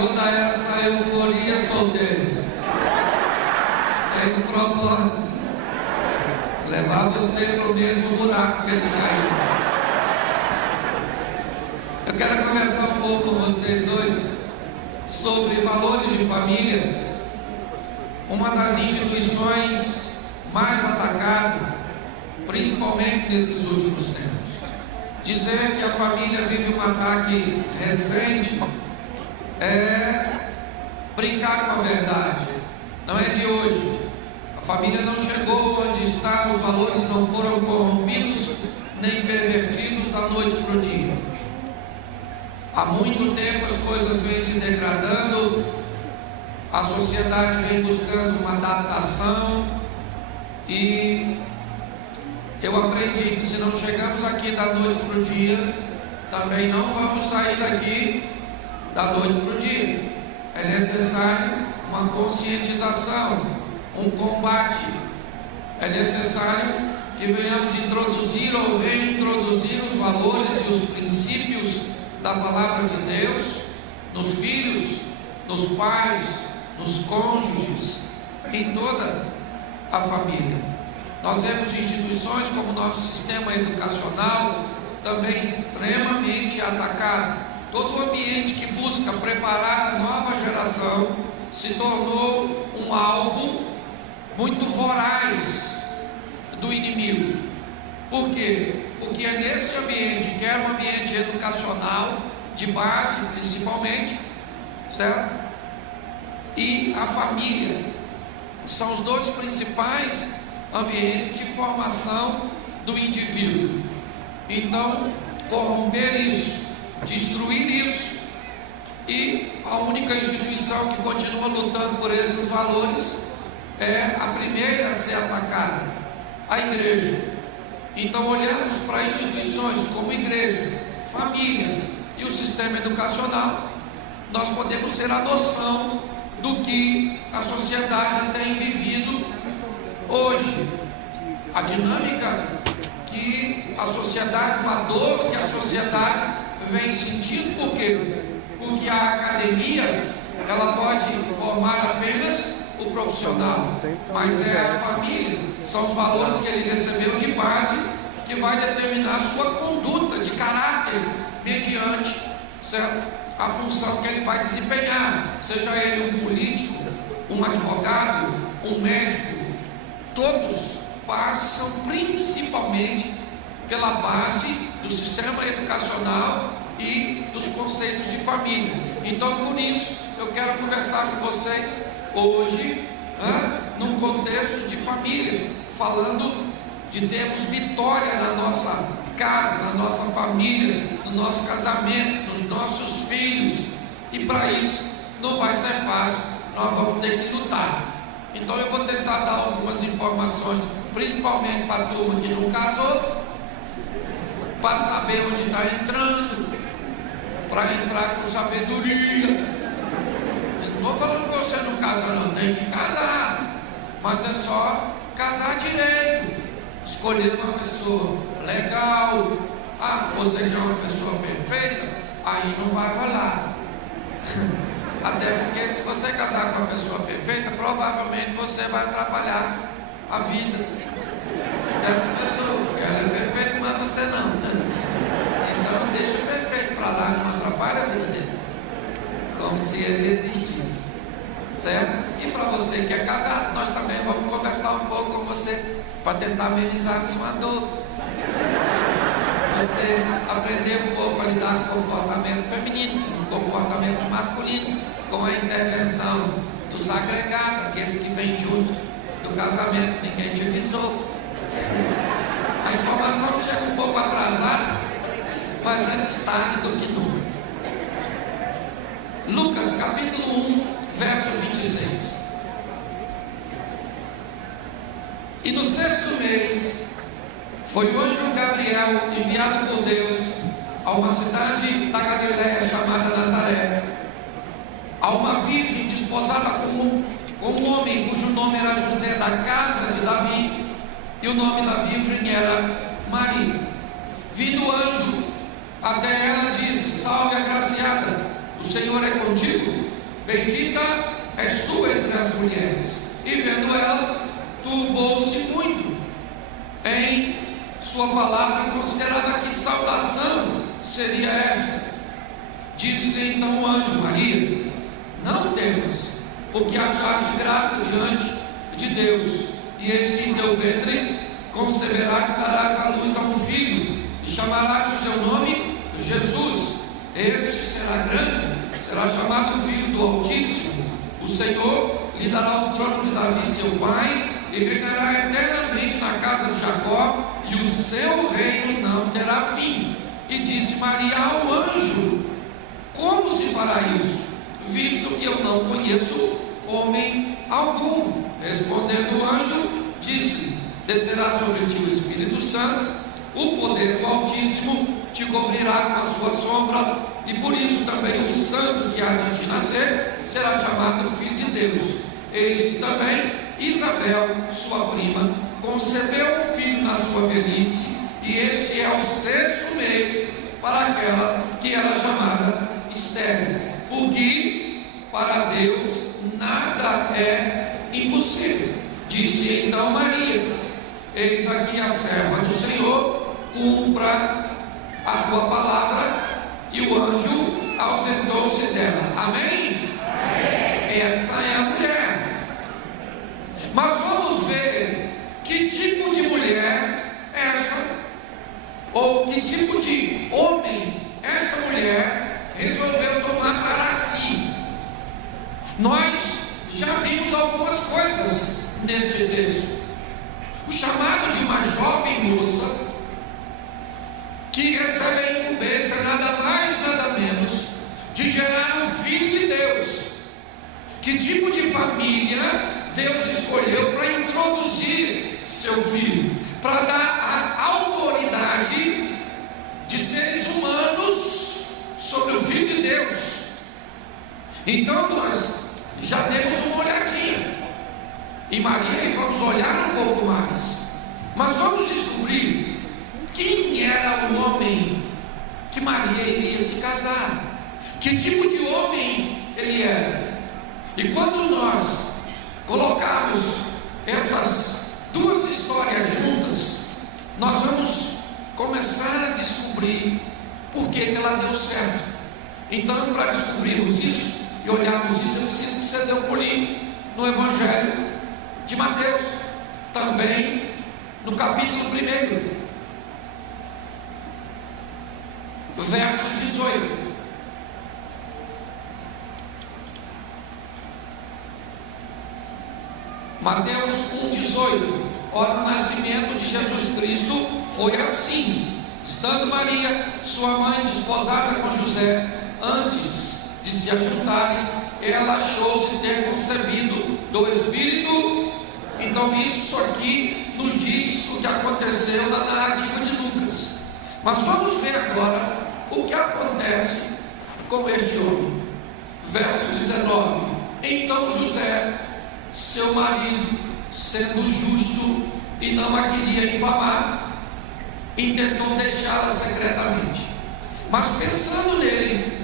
toda essa euforia solteiro tem um propósito: levar você para o mesmo buraco que eles caíram. Eu quero conversar um pouco com vocês hoje sobre valores de família, uma das instituições mais atacadas, principalmente nesses últimos tempos. Dizer que a família vive um ataque recente é brincar com a verdade. Não é de hoje. A família não chegou onde está, os valores não foram corrompidos nem pervertidos da noite para o dia. Há muito tempo as coisas vêm se degradando, a sociedade vem buscando uma adaptação, e eu aprendi que se não chegamos aqui da noite para o dia, também não vamos sair daqui da noite para o dia. É necessário uma conscientização, um combate. É necessário que venhamos introduzir ou reintroduzir os valores e os princípios da palavra de Deus nos filhos, nos pais, nos cônjuges, em toda a família. Nós vemos instituições como o nosso sistema educacional também extremamente atacado. Todo o ambiente que busca preparar a nova geração se tornou um alvo muito voraz do inimigo. Por quê? Porque é nesse ambiente, que era um ambiente educacional, de base principalmente, certo? E a família são os dois principais ambientes de formação do indivíduo. Então, corromper isso, destruir isso, e a única instituição que continua lutando por esses valores é a primeira a ser atacada, a igreja. Então, olhamos para instituições como igreja, família e o sistema educacional, nós podemos ter a noção do que a sociedade tem vivido hoje. A dinâmica que a sociedade, uma dor que a sociedade vem sentindo. Por quê? Porque a academia, ela pode formar apenas o profissional, mas é a família, são os valores que ele recebeu de base, que vai determinar a sua conduta de caráter mediante, certo, a função que ele vai desempenhar, seja ele um político, um advogado, um médico. Todos passam principalmente pela base do sistema educacional e dos conceitos de família. Então, por isso, eu quero conversar com vocês hoje, num contexto de família, falando de termos vitória na nossa casa, na nossa família, no nosso casamento, nos nossos filhos. E para isso não vai ser fácil, nós vamos ter que lutar. Então eu vou tentar dar algumas informações, principalmente para a turma que não casou, para saber onde está entrando, para entrar com sabedoria. Eu não estou falando que você não casa, não, tem que casar, mas é só casar direito, escolher uma pessoa legal. Você quer uma pessoa perfeita? Aí não vai rolar. Até porque se você casar com uma pessoa perfeita, provavelmente você vai atrapalhar a vida dessa pessoa, porque ela é perfeita, mas você não. Então deixa o perfeito para lá, não atrapalha a vida dele, como se ele existisse, certo? E para você que é casado, nós também vamos conversar um pouco com você, para tentar amenizar a sua dor, você aprender um pouco a lidar com o comportamento feminino, com o comportamento masculino, com a intervenção dos agregados, aqueles que vêm junto do casamento, ninguém te avisou. A informação chega um pouco atrasada, mas antes tarde do que nunca. Lucas capítulo 1, verso 26. E no 6º mês, foi o anjo Gabriel enviado por Deus a uma cidade da Galiléia chamada Nazaré, a uma virgem desposada com um homem cujo nome era José, da casa de Davi, e o nome da virgem era Maria. Vindo o anjo até ela, disse: Salve, agraciada, o Senhor é contigo. bendita és tu entre as mulheres. E vendo ela, turbou-se muito em sua palavra e considerava que saudação seria esta. Disse-lhe então o anjo: Maria, não temas, porque achaste graça diante de Deus, e eis que em teu ventre conceberás e darás à luz a um filho, e chamarás o seu nome Jesus. Este será grande, será chamado Filho do Altíssimo. O Senhor lhe dará o trono de Davi seu pai, e reinará eternamente na casa de Jacó, e o seu reino não terá fim. E disse Maria ao anjo: como se fará isso, visto que eu não conheço homem algum? Respondendo o anjo, disse-lhe: descerá sobre ti o Espírito Santo, o poder do Altíssimo te cobrirá com a sua sombra, e por isso também o santo que há de ti nascer será chamado Filho de Deus. Eis que também Isabel, sua prima, concebeu um filho na sua velhice, e este é o 6º mês para aquela que era chamada estéril, porque para Deus nada é impossível. Disse então Maria: eis aqui a serva do Senhor, cumpra a tua palavra. E o anjo ausentou-se dela. Amém? Essa é a mulher. Mas vamos ver que tipo de mulher é essa, ou que tipo de homem essa mulher resolveu tomar para si. Nós já vimos algumas coisas neste texto. O chamado de uma jovem moça que recebe a incumbência, nada mais, nada menos, de gerar um filho de Deus. Que tipo de família Deus escolheu para introduzir seu filho, para dar a autoridade de seres humanos sobre o Filho de Deus? Então nós já demos uma olhadinha em Maria e vamos olhar um pouco mais, mas vamos descobrir quem era o homem que Maria iria se casar, que tipo de homem ele era. E quando nós colocarmos essas duas histórias juntas, nós vamos começar a descobrir por que ela deu certo. Então, para descobrirmos isso e olharmos isso, eu preciso que você dê um pulinho no Evangelho de Mateus, também no capítulo 1, verso 18. Mateus 1,18. Ora, o nascimento de Jesus Cristo foi assim: estando Maria, sua mãe, desposada com José, antes de se ajuntarem, ela achou-se ter concebido do Espírito. Então isso aqui nos diz o que aconteceu na narrativa de Lucas. Mas vamos ver agora o que acontece com este homem. Verso 19. Então José, seu marido, sendo justo e não a queria infamar, intentou deixá-la secretamente. Mas pensando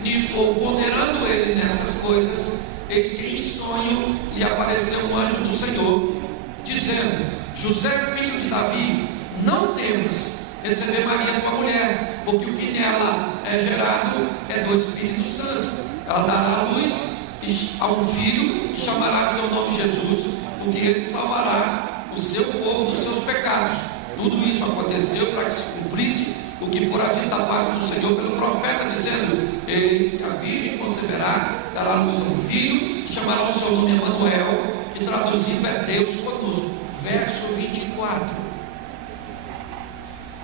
nisso, ou ponderando ele nessas coisas, eis que em sonho lhe apareceu um anjo do Senhor, dizendo: José, filho de Davi, não temas receber Maria tua mulher, porque o que nela é gerado é do Espírito Santo. Ela dará à luz a um filho e chamará seu nome Jesus, porque ele salvará o seu povo dos seus pecados. Tudo isso aconteceu para que se cumprisse o que fora dito da parte do Senhor pelo profeta, dizendo: eis que a virgem conceberá, dará à luz a um filho, e chamará o seu nome Emanuel, que traduzindo é Deus conosco. Verso 24.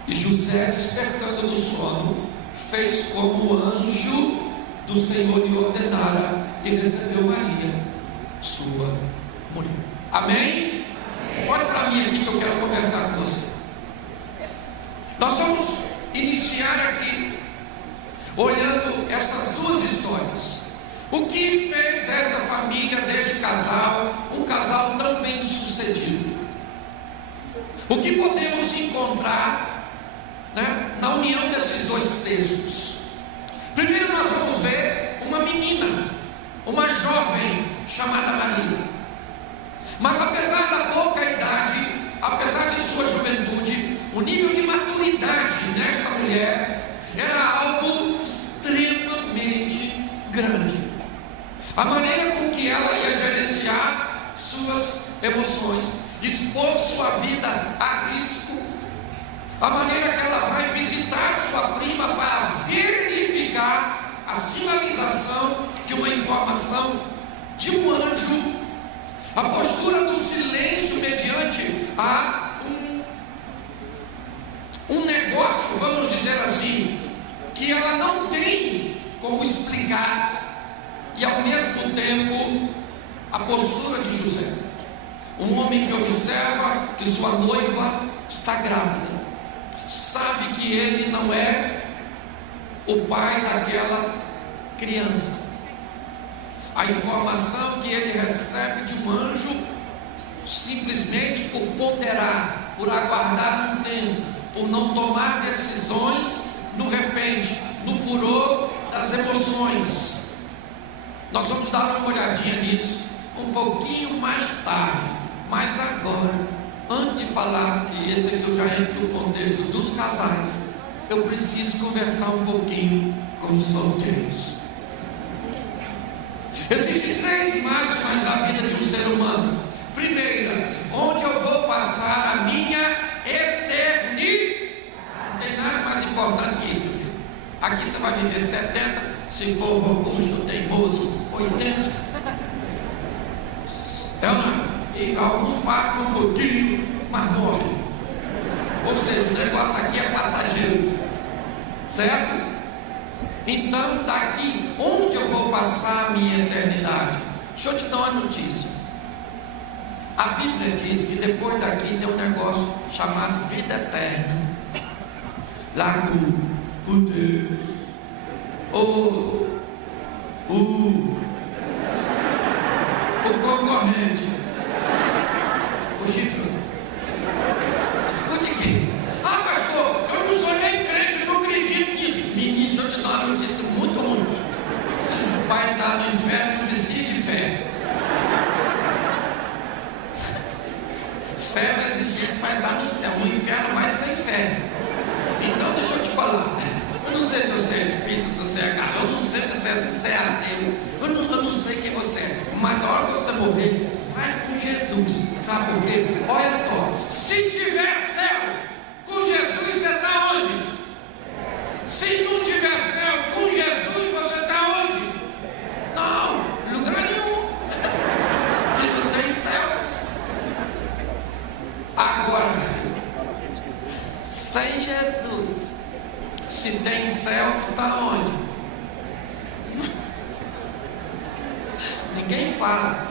E José, despertando do sono, fez como o anjo do Senhor lhe ordenara, e recebeu Maria, sua mulher. Amém? Olhe para mim aqui que eu quero conversar com você. Nós vamos iniciar aqui olhando essas duas histórias. O que fez desta família, deste casal, um casal tão bem sucedido? O que podemos encontrar, na união desses dois textos? Primeiro nós vamos ver uma menina, uma jovem chamada Maria. Mas apesar da pouca idade, apesar de sua juventude, o nível de maturidade nesta mulher era algo extremamente grande. A maneira com que ela ia gerenciar suas emoções, expor sua vida a risco, a maneira que ela vai visitar sua prima para verificar a sinalização de uma informação de um anjo, a postura do silêncio mediante a um negócio, vamos dizer assim, que ela não tem como explicar, e ao mesmo tempo a postura de José, um homem que observa que sua noiva está grávida, sabe que ele não é o pai daquela criança. A informação que ele recebe de um anjo, simplesmente por ponderar, por aguardar um tempo, por não tomar decisões no repente, no furor das emoções. Nós vamos dar uma olhadinha nisso um pouquinho mais tarde, mas agora, antes de falar, que esse aqui eu já entro no contexto dos casais, eu preciso conversar um pouquinho com os solteiros. Existem 3 máximas na vida de um ser humano. Primeira, onde eu vou passar a minha eternidade. Não tem nada mais importante que isso, meu filho. Aqui você vai viver 70, se for robusto, teimoso, 80. É ou não? E alguns passam um pouquinho, mas morrem. Ou seja, o negócio aqui é passageiro, certo? Então, daqui, onde eu vou passar a minha eternidade? Deixa eu te dar uma notícia. A Bíblia diz que depois daqui tem um negócio chamado vida eterna, lá com Deus. O concorrente, o chifre. Escute aqui. Ah, pastor, eu não sou nem crente, eu não acredito nisso. Menino, deixa eu te dar uma notícia muito ruim. O pai está no inferno, não precisa de fé. Fé vai exigir esse pai estar no céu. O inferno vai sem fé. Então deixa eu te falar. Eu não sei se você é espírita, se você é cara, eu não sei se você é ateu, eu não sei quem você é, mas a hora que você morrer, vai com Jesus. Sabe por quê? Olha só, se tiver céu com Jesus, você está onde? Se não tiver céu com Jesus, você está onde? Não, lugar nenhum, que não tem céu. Agora, sem Jesus, se tem céu, tu está onde? Ninguém fala.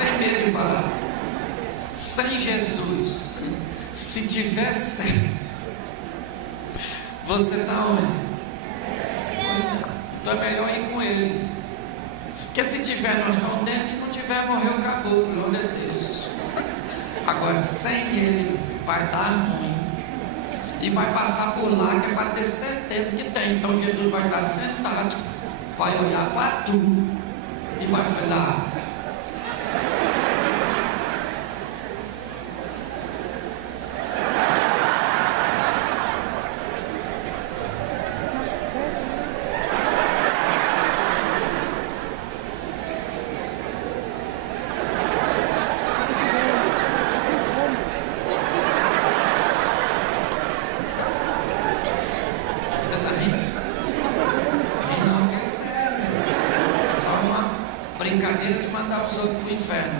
Tem medo de falar. Sem Jesus, se tiver céu, você está onde? Então é melhor ir com ele. Porque se tiver, nós estamos dentro. Se não tiver, morreu, acabou. Glória a Deus. Agora, sem ele, vai dar ruim. E vai passar por lá, que é para ter certeza que tem. Então Jesus vai estar sentado, vai olhar para tudo e vai falar: brincadeira de mandar os outros para o inferno.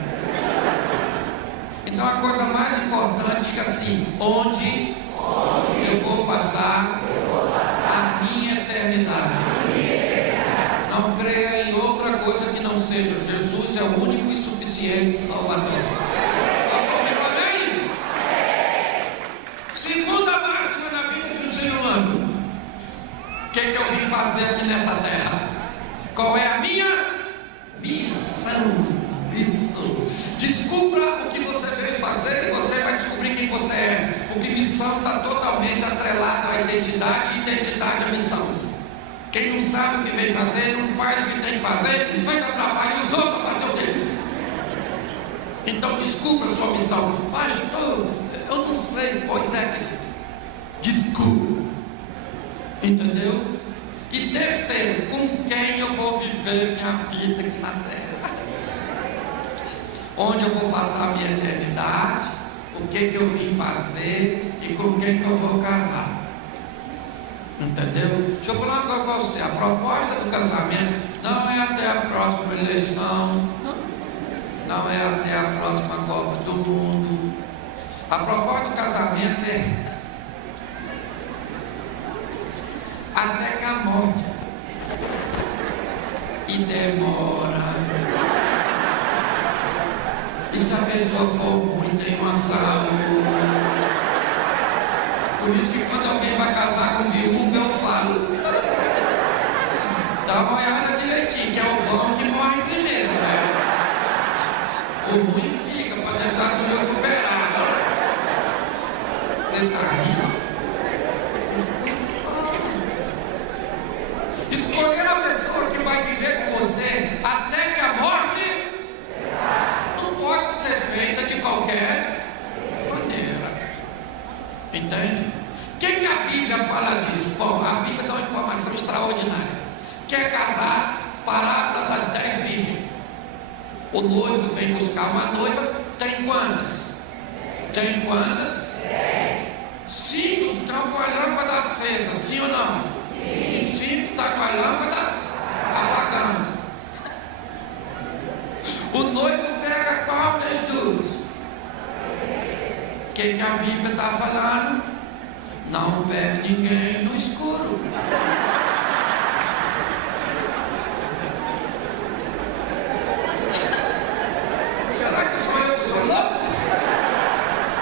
Então a coisa mais importante, diga assim: onde eu vou passar a minha eternidade. Não creia em outra coisa que não seja Jesus. É o único e suficiente Salvador. Posso ouvir um amém? Segunda máxima na vida de um ser humano: o que eu vim fazer aqui nessa terra? Qual é a minha missão? Descubra o que você veio fazer e você vai descobrir quem você é, porque missão está totalmente atrelada à identidade e identidade à missão. Quem não sabe o que vem fazer, não faz o que tem que fazer, vai atrapalhar os outros a fazer o dele. Então descubra a sua missão. Mas eu não sei. Pois é, querido, descubra. Entendeu? E terceiro, com quem eu vou viver minha vida aqui na terra? Onde eu vou passar a minha eternidade? O que eu vim fazer? E com quem que eu vou casar? Entendeu? Deixa eu falar uma coisa para você. A proposta do casamento não é até a próxima eleição, não é até a próxima Copa do Mundo. A proposta do casamento é até que a morte. E demora. E se a pessoa for ruim, tem uma saúde. Por isso que quando alguém vai casar com viúva, eu falo: dá uma olhada direitinho, que é o bom que morre primeiro, né? O ruim fica para tentar se recuperar. Você está rindo? Escolher a pessoa que vai viver com você até que a morte não pode ser feita de qualquer maneira. Entende? O que a Bíblia fala disso? Bom, a Bíblia dá uma informação extraordinária. Quer casar? Parábola das 10 virgens. O noivo vem buscar uma noiva. Tem quantas? Tem quantas? 5 estão com a lâmpada acesa, sim ou não? E 5 está com a lâmpada apagando. O noivo pega qual das duas? O que a Bíblia está falando? Não pegue ninguém no escuro. Será que sou eu que sou louco?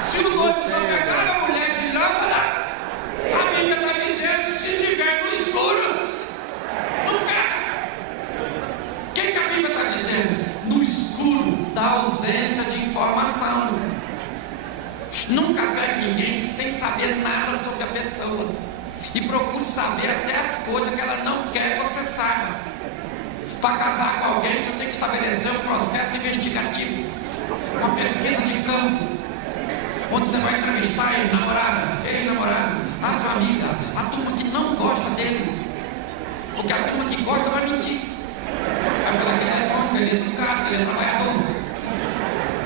Se o noivo só pegar a mulher de lâmpada, a Bíblia está dizendo: se tiver no escuro, não pega. O que a Bíblia está dizendo? No escuro da ausência de informação. Nunca pegue ninguém sem saber nada sobre a pessoa. E procure saber até as coisas que ela não quer que você saiba. Para casar com alguém, você tem que estabelecer um processo investigativo, uma pesquisa de campo, onde você vai entrevistar a ex-namorado, a família, a turma que não gosta dele, porque a turma que gosta vai mentir, vai falar que ele é bom, que ele é educado, que ele é trabalhador.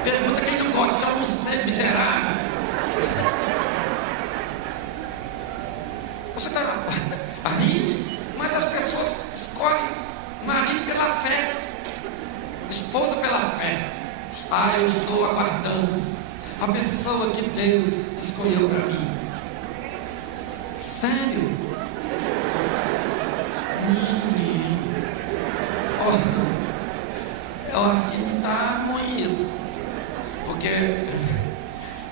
Pergunta quem não gosta, se é um ser miserável. Você está a rir, mas as pessoas escolhem marido pela fé, esposa pela fé. Eu estou aguardando a pessoa que Deus escolheu para mim. Sério? Eu acho que não está ruim isso, porque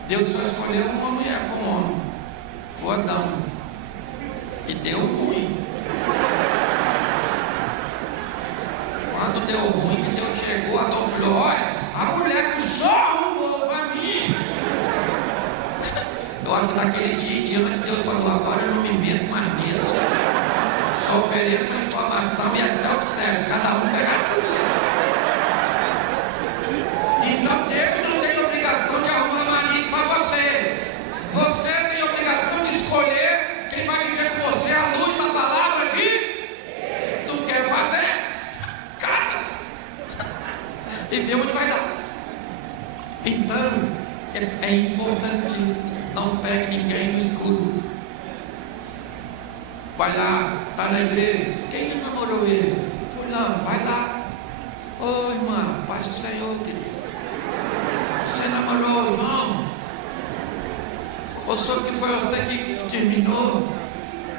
Deus só escolheu uma mulher para um homem, o Adão, e deu ruim. Quando deu ruim, que Deus chegou, Adão falou: olha, a mulher que só arrumou para mim. Eu acho que naquele dia em diante Deus falou: agora eu não me meto mais nisso, só ofereço a informação e é self-service, cada um pega a sua. Então Deus não tem obrigação de arrumar marido para você. Você tem obrigação de escolher quem vai viver com você à luz da palavra de não quer fazer? Casa e vê onde vai dar. Então é importantíssimo. Não pegue ninguém no escuro. Vai lá, está na igreja. Quem que namorou ele? Fulano, vai lá. Ô irmã, paz do Senhor, querido. Você namorou o João? Ou soube que foi você que terminou?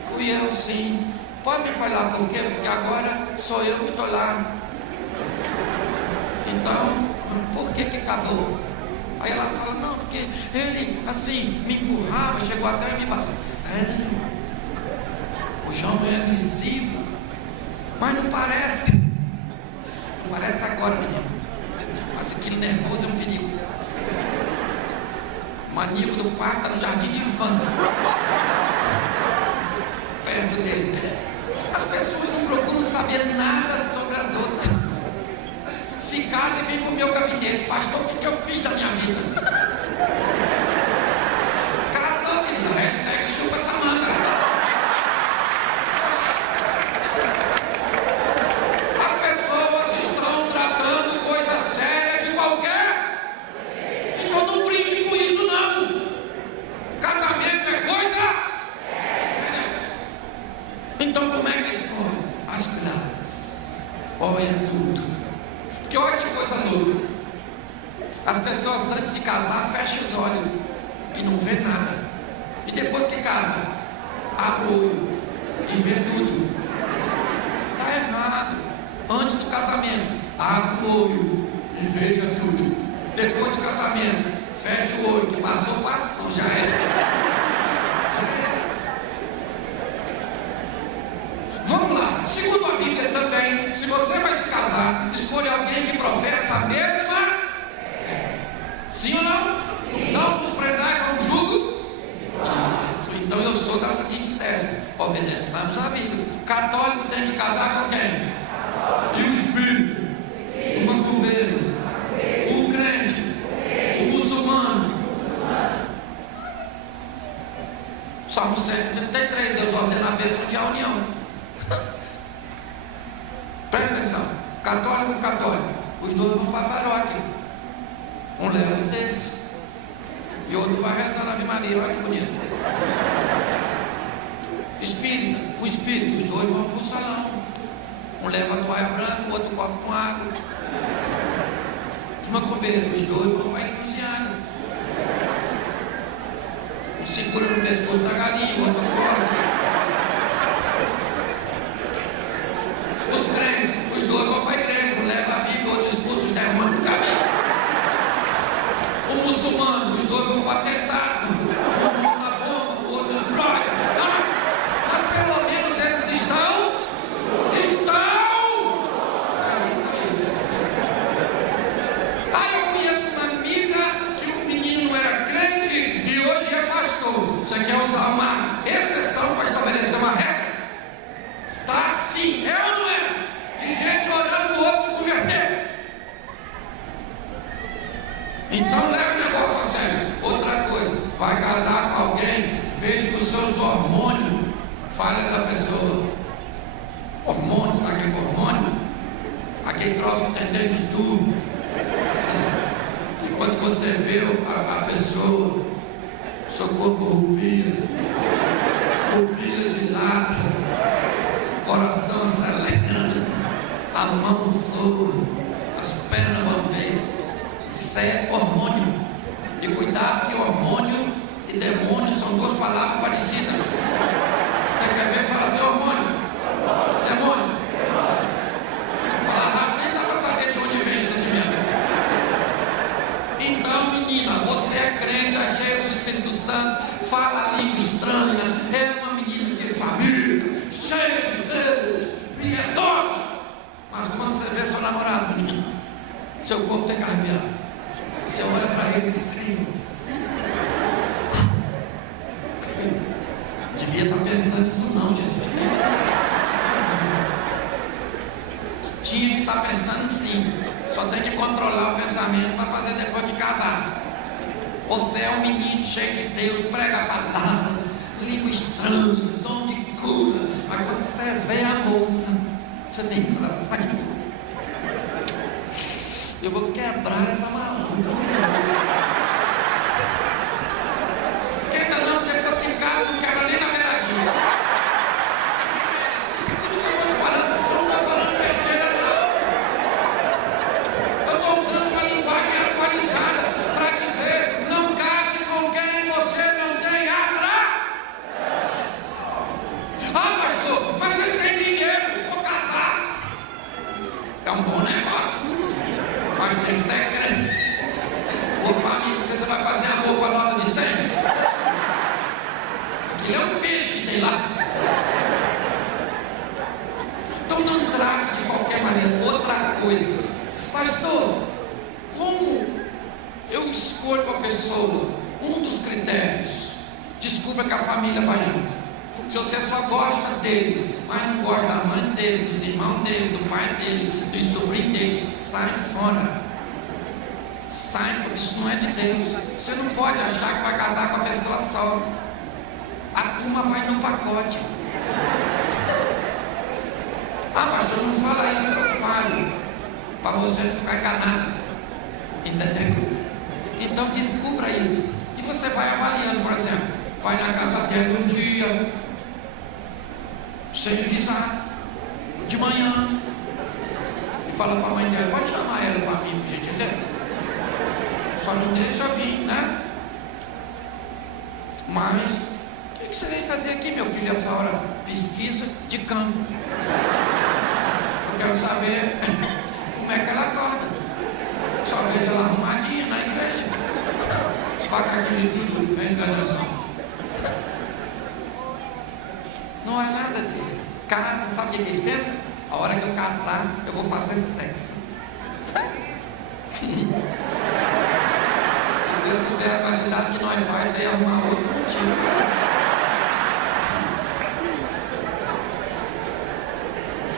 Fui eu, sim. Pode me falar por quê? Porque agora sou eu que estou lá. Então, por que acabou? Aí ela fala: não, porque ele assim me empurrava, chegou até me bater. Sério? O João é agressivo, mas não parece. Não parece agora, menino. Mas aquele nervoso é um perigo. O maníaco do parto está no jardim de infância, perto dele. As pessoas não procuram saber nada sobre as outras. Se casa e vem para o meu gabinete, pastor, o que eu fiz da minha vida? Casou, querida, hashtag chupa essa manga. As pessoas estão tratando coisa séria de qualquer. Então não brinque com isso não. Casamento é coisa séria. Então como é que escolhe? As claras. Olha tudo. Porque olha que coisa louca. As pessoas antes de casar fecham os olhos e não vê nada. E depois que casa, abre o olho e vê tudo. Está errado. Antes do casamento, abre o olho e veja tudo. Depois do casamento, fecha o olho. Que passou, passou, já era. Já era. Vamos lá. Segundo a Bíblia também, se você vai se casar, escolha alguém que professa a mesma fé. Sim ou não? Sim. Não vos prendais a um jugo? Isso. Então eu sou da seguinte tese: obedeçamos a Bíblia. Católico tem que casar com quem? E o espírito, o macumbeiro, o crente, o muçulmano. Salmo 133, Deus ordena a bênção de a união. Presta atenção, católico com católico, os dois vão para a paróquia. Um leva o terço e outro vai rezar na Ave Maria. Olha que bonito. Espírita com espírito, os dois vão para o salão. Um leva a toalha branca, o outro copo com água. Os macumbeiros, os dois vão para a encruzilhada. Um segura no pescoço da galinha, o outro corta. Os crentes, os dois vão para a igreja, um leva a Bíblia, o outro expulsa os demônios do caminho. O muçulmano, os dois vão para o atentado, um monta a bomba, o outro explode. Mas pelo menos eles estão. É isso aí. Eu conheço uma amiga que o menino não era crente e hoje é pastor. Você quer usar uma exceção para estabelecer uma regra? Tá assim, é ou não é? De gente orando para o outro se converter. Então leve o negócio a sério. Outra coisa, vai casar com alguém, veja que os seus hormônios falham da pessoa. Hormônio, sabe o que é hormônio? Aquele troço que tem dentro de tudo. E quando você vê a pessoa, seu corpo rupia, pupila dilata, coração acelera, a mão soa, as pernas bambeiam. Isso é hormônio. E cuidado que hormônio e demônio são duas palavras parecidas. Você quer ver? Fala assim, hormônio. Demônio. Fala rápido, nem dá para saber de onde vem o sentimento. Então, menina, você é crente, é cheia do Espírito Santo, fala língua estranha, é uma menina de família, cheia de Deus, piedosa. Mas quando você vê seu namorado, seu corpo tem que arrepiar. Você olha para ele e diz: Senhor, devia estar pensando nisso não, Jesus. Tinha que estar pensando sim. Só tem que controlar o pensamento para fazer depois que casar. Você é um menino cheio de Deus, prega a palavra, língua estranha, dom de cura. Mas quando você vê a moça, você tem que falar: Senhor, eu vou quebrar essa maluca. Esquenta não, que depois que em casa não quebra nem na beiradinha. Escute o que eu estou te falando. Eu não estou falando besteira não. Eu estou usando uma linguagem atualizada para dizer: não case com quem você não tem atração. Pastor, mas ele tem dinheiro, vou casar. É um bom negócio, mas tem que ser crente. Ô família, porque você vai fazer amor com a nota de 100? Aquilo é um peixe que tem lá. Então não trate de qualquer maneira. Outra coisa, pastor, como eu escolho a pessoa? Um dos critérios: descubra que a família vai junto. Se você só gosta dele, mas não gosta da mãe dele, dos irmãos dele, do pai dele, dos sobrinhos dele, sai fora. Sai fora, isso não é de Deus. Você não pode achar que vai casar com a pessoa só. A turma vai no pacote. Ah, pastor, não fala isso, eu falo. Para você não ficar enganado. Entendeu? Então descubra isso. E você vai avaliando, por exemplo, vai na casa dela um dia, sem avisar, de manhã, e fala para a mãe dela, pode chamar ela para mim, por gentileza? Só não deixa vir, né? Mas, o que você veio fazer aqui, meu filho, essa hora? Pesquisa de campo. Eu quero saber como é que ela acorda. Só vejo ela arrumadinha na igreja. Paga aquele tudo, é enganação. Não é nada disso. Casa, sabe o que eles pensam? A hora que eu casar, eu vou fazer sexo. Se você souber a quantidade que nós faz, você ia arrumar outro motivo.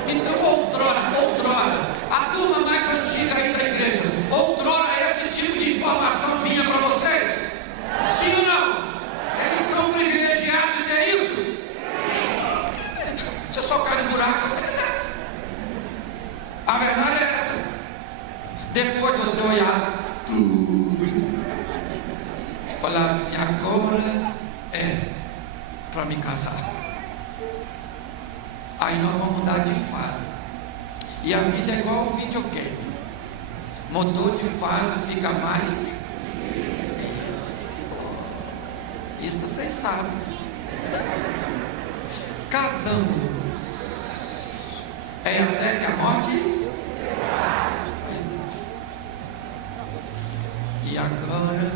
Então, outrora, a turma mais antiga aí da igreja, outrora esse tipo de informação vinha para vocês? Sim ou não? Eles são privilegiados de ter isso? Então, você só cai no buraco se você quiser. A verdade é essa. Depois de você olhar tudo, falar assim, agora é para me casar. Aí nós vamos mudar de fase. E a vida é igual ao videogame. Mudou de fase, fica mais. Isso vocês sabem. Casamos. É até que a morte. E agora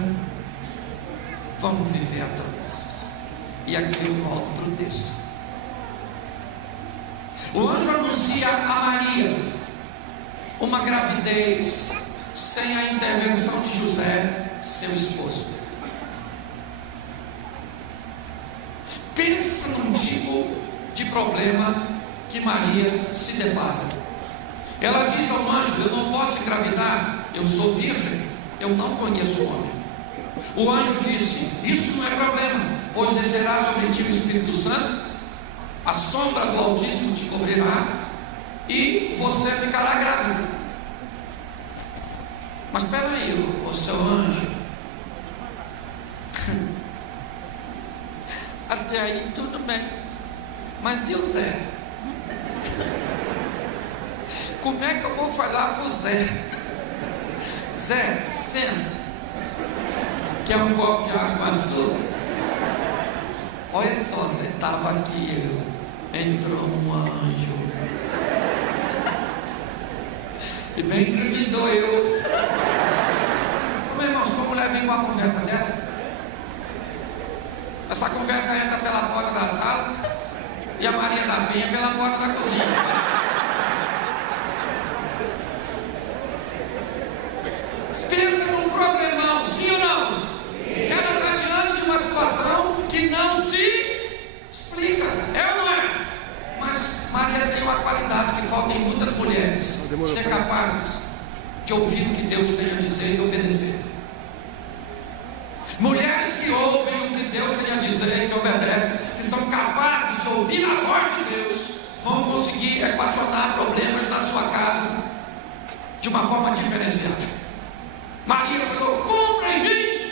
vamos viver a todos. E aqui eu volto para o texto. O anjo anuncia a Maria uma gravidez sem a intervenção de José, seu esposo. Pensa num tipo de problema que Maria se depara. Ela diz ao anjo: eu não posso engravidar, eu sou virgem, eu não conheço o homem. O anjo disse: isso não é problema, pois descerá sobre ti o Espírito Santo, a sombra do Altíssimo te cobrirá e você ficará grávida. Mas espera aí, o seu anjo. Até aí tudo bem. Mas e o Zé? Como é que eu vou falar para o Zé? Zé, senta. Quer um copo de água com açúcar? Olha só, Zé, estava aqui entrou um anjo e bem engravidou eu. Meus irmãos, como mulher vem com uma conversa dessa? Essa conversa entra pela porta da sala e a Maria da Penha pela porta da cozinha. Pensa num problemão, sim ou não? Ela está diante de uma situação que não se explica, é ou não é? Mas Maria tem uma qualidade que falta em muitas mulheres: ser capazes de ouvir o que Deus tem a dizer e obedecer. Mulheres que ouvem o que Deus tem a dizer e que obedecem, que são capazes de ouvir a voz de Deus, vão conseguir equacionar problemas na sua casa de uma forma diferenciada. Maria falou: cumpra em mim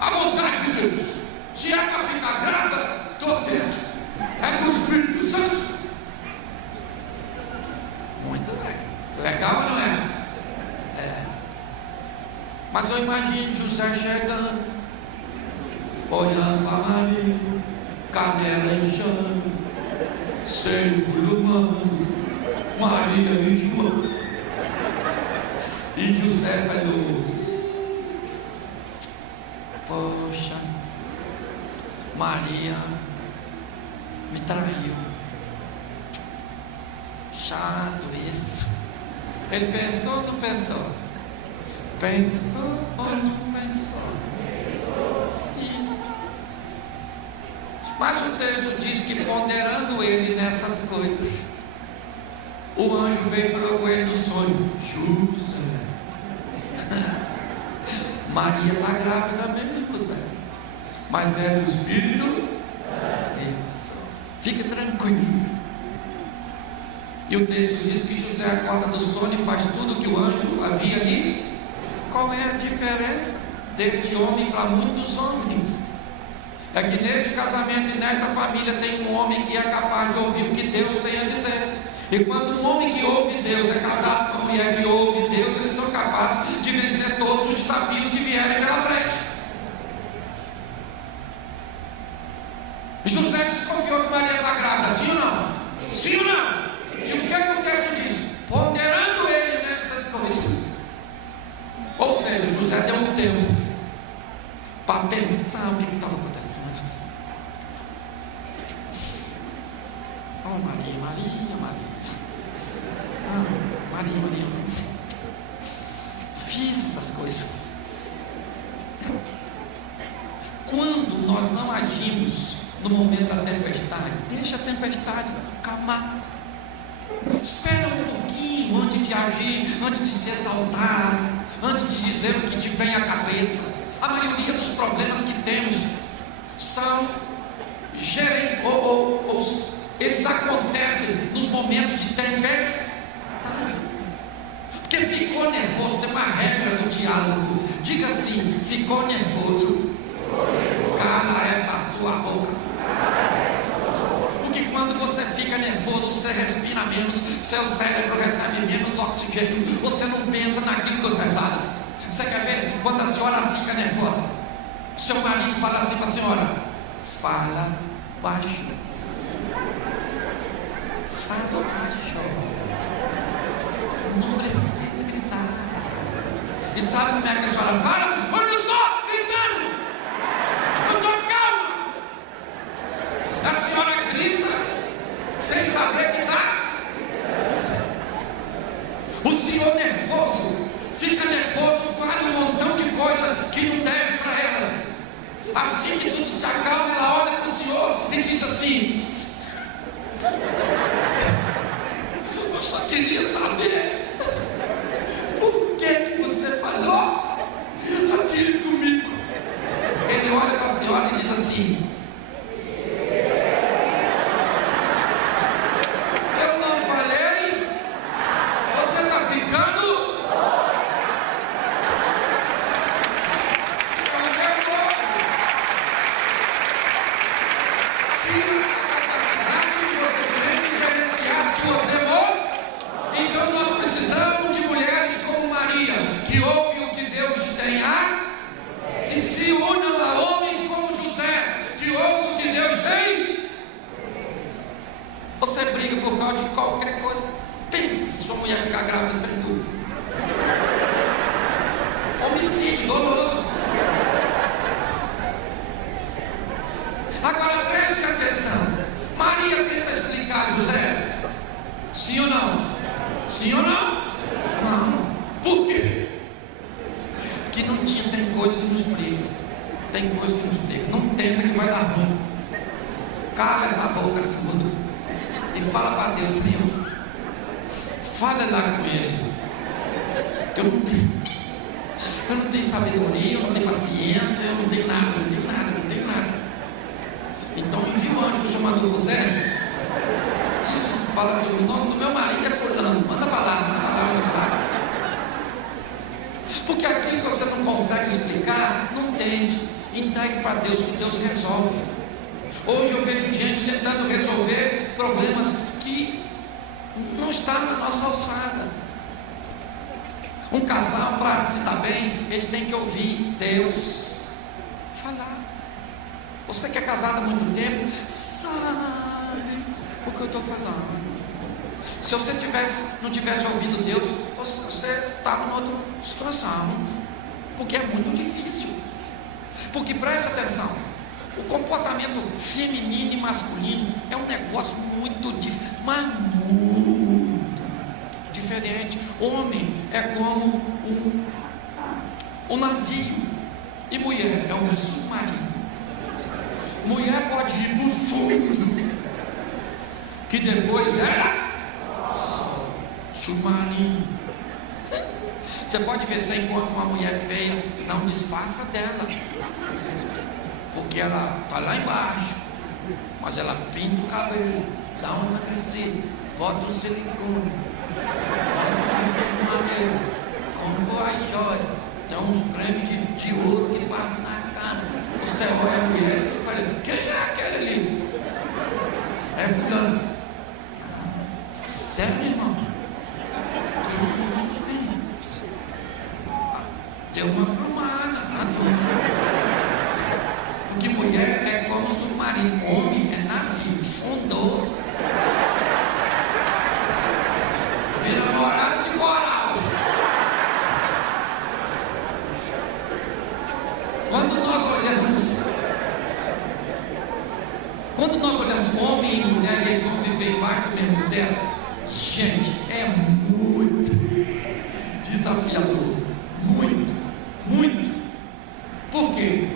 a vontade de Deus. Se é para ficar grávida, estou dentro. É do Espírito Santo. Muito bem. Legal ou não é? É. Mas eu imagino José chegando, olhando para Maria, canela inchando, servo lumando, Maria enjoando. E José falou: poxa, Maria me traiu. Chato isso. Ele pensou ou não pensou? Pensou ou não pensou? Sim. Mas o texto diz que, ponderando ele nessas coisas, o anjo veio e falou com ele no sonho: José, Maria está grávida mesmo, Zé, mas é do Espírito. Isso, fique tranquilo. E o texto diz que José acorda do sono e faz tudo o que o anjo havia ali. Qual é a diferença deste homem para muitos homens? É que neste casamento e nesta família tem um homem que é capaz de ouvir o que Deus tem a dizer. E quando um homem que ouve Deus é casado com uma mulher que ouve Deus, eles são capazes de vencer todos os desafios que vierem pela frente. José desconfiou que Maria está grávida, sim ou não? Sim ou não? E o que é que o texto diz? Ponderando ele nessas coisas. Ou seja, José deu um tempo para pensar o que estava acontecendo. Oh, Maria. Ah, Maria. Fiz essas coisas. Quando nós não agimos no momento da tempestade, deixa a tempestade acalmar. Espera um pouquinho antes de agir, antes de se exaltar, antes de dizer o que te vem à cabeça. A maioria dos problemas que temos são gerentes, eles acontecem nos momentos de tempestade. Porque ficou nervoso, tem uma regra do diálogo. Diga assim: ficou nervoso, cala essa sua boca. Porque quando você fica nervoso, você respira menos, seu cérebro recebe menos oxigênio, você não pensa naquilo que você fala. Você quer ver? Quando a senhora fica nervosa, seu marido fala assim para a senhora: fala baixo. Fala baixo. Não precisa gritar. E sabe como é que a senhora fala? Eu não estou gritando, eu estou calma. A senhora grita sem saber que está. O senhor nervoso fica nervoso, fala um montão de coisa que não deve para ela. Assim que tudo se acalma, ela olha para o senhor e diz assim: eu só queria saber por que você falou aquilo comigo. Ele olha para a senhora e diz assim: eu não falei, você está ficando. Tira a capacidade de você crente gerenciar suas emoções. Então nós precisamos de mulheres como Maria, que ouvem o que Deus tem que se unam a homens como José, que ouçam o que Deus tem. Você briga por causa de qualquer coisa. Pensa se sua mulher ficar grávida sem tu. Homicídio doloso. Agora preste atenção. Maria tenta explicar a José. Sim ou não? Sim ou não? Não. Por quê? Porque não tinha, tem coisa que não explica. Tem coisa que não explica. Não tenta que vai dar ruim. Cala essa boca sua e fala para Deus: Senhor, fala lá com Ele. Que eu não tenho sabedoria, eu não tenho paciência, eu não tenho nada. Então envia um anjo que chamado José. Fala assim: o nome do meu marido é fulano, manda para lá. Porque aquilo que você não consegue explicar, não entende. Entregue para Deus, que Deus resolve. Hoje eu vejo gente tentando resolver problemas que não estão na nossa alçada. Um casal, para se dar bem, eles têm que ouvir Deus falar. Você que é casado há muito tempo, sabe o que eu estou falando. Se você não tivesse ouvido Deus, você estava em outra situação. Porque é muito difícil. Porque preste atenção, o comportamento feminino e masculino é um negócio muito difícil, mas muito diferente. Homem é como um navio, e mulher é um submarino. mulher pode ir para o fundo, que depois era submarino. Você pode ver, você encontra uma mulher feia, não disfarça dela, porque ela está lá embaixo, mas ela pinta o cabelo, dá uma emagrecida, bota o silicone, bota um vestido maneiro, compra as joias, tem uns cremes de ouro que passam na cara. Você olha a mulher e você fala: quem é aquele ali? É fulano. Sério, irmão? Que isso, irmão? Deu uma plumada, porque mulher é como submarino, homem é navio, fundou, vira morada de coral. Quando nós olhamos homem e mulher e eles vão viver embaixo do mesmo teto, gente, é muito desafiador, muito. Por quê?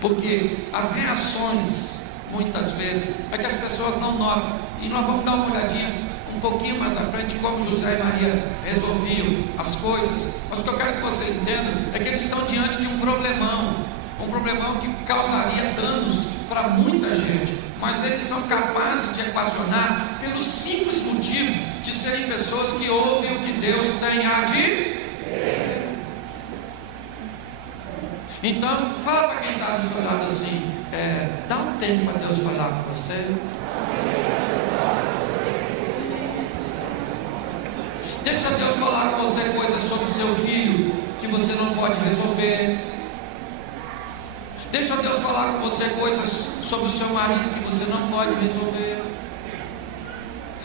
Porque as reações, muitas vezes, é que as pessoas não notam. E nós vamos dar uma olhadinha um pouquinho mais à frente como José e Maria resolviam as coisas. Mas o que eu quero que você entenda é que eles estão diante de um problemão que causaria danos para muita gente, mas eles são capazes de equacionar pelo simples motivo de serem pessoas que ouvem o que Deus tem a dizer. Então, fala para quem está do seu lado assim: dá um tempo para Deus falar com você. Deixa Deus falar com você coisas sobre seu filho que você não pode resolver. Deixa Deus falar com você coisas sobre o seu marido que você não pode resolver.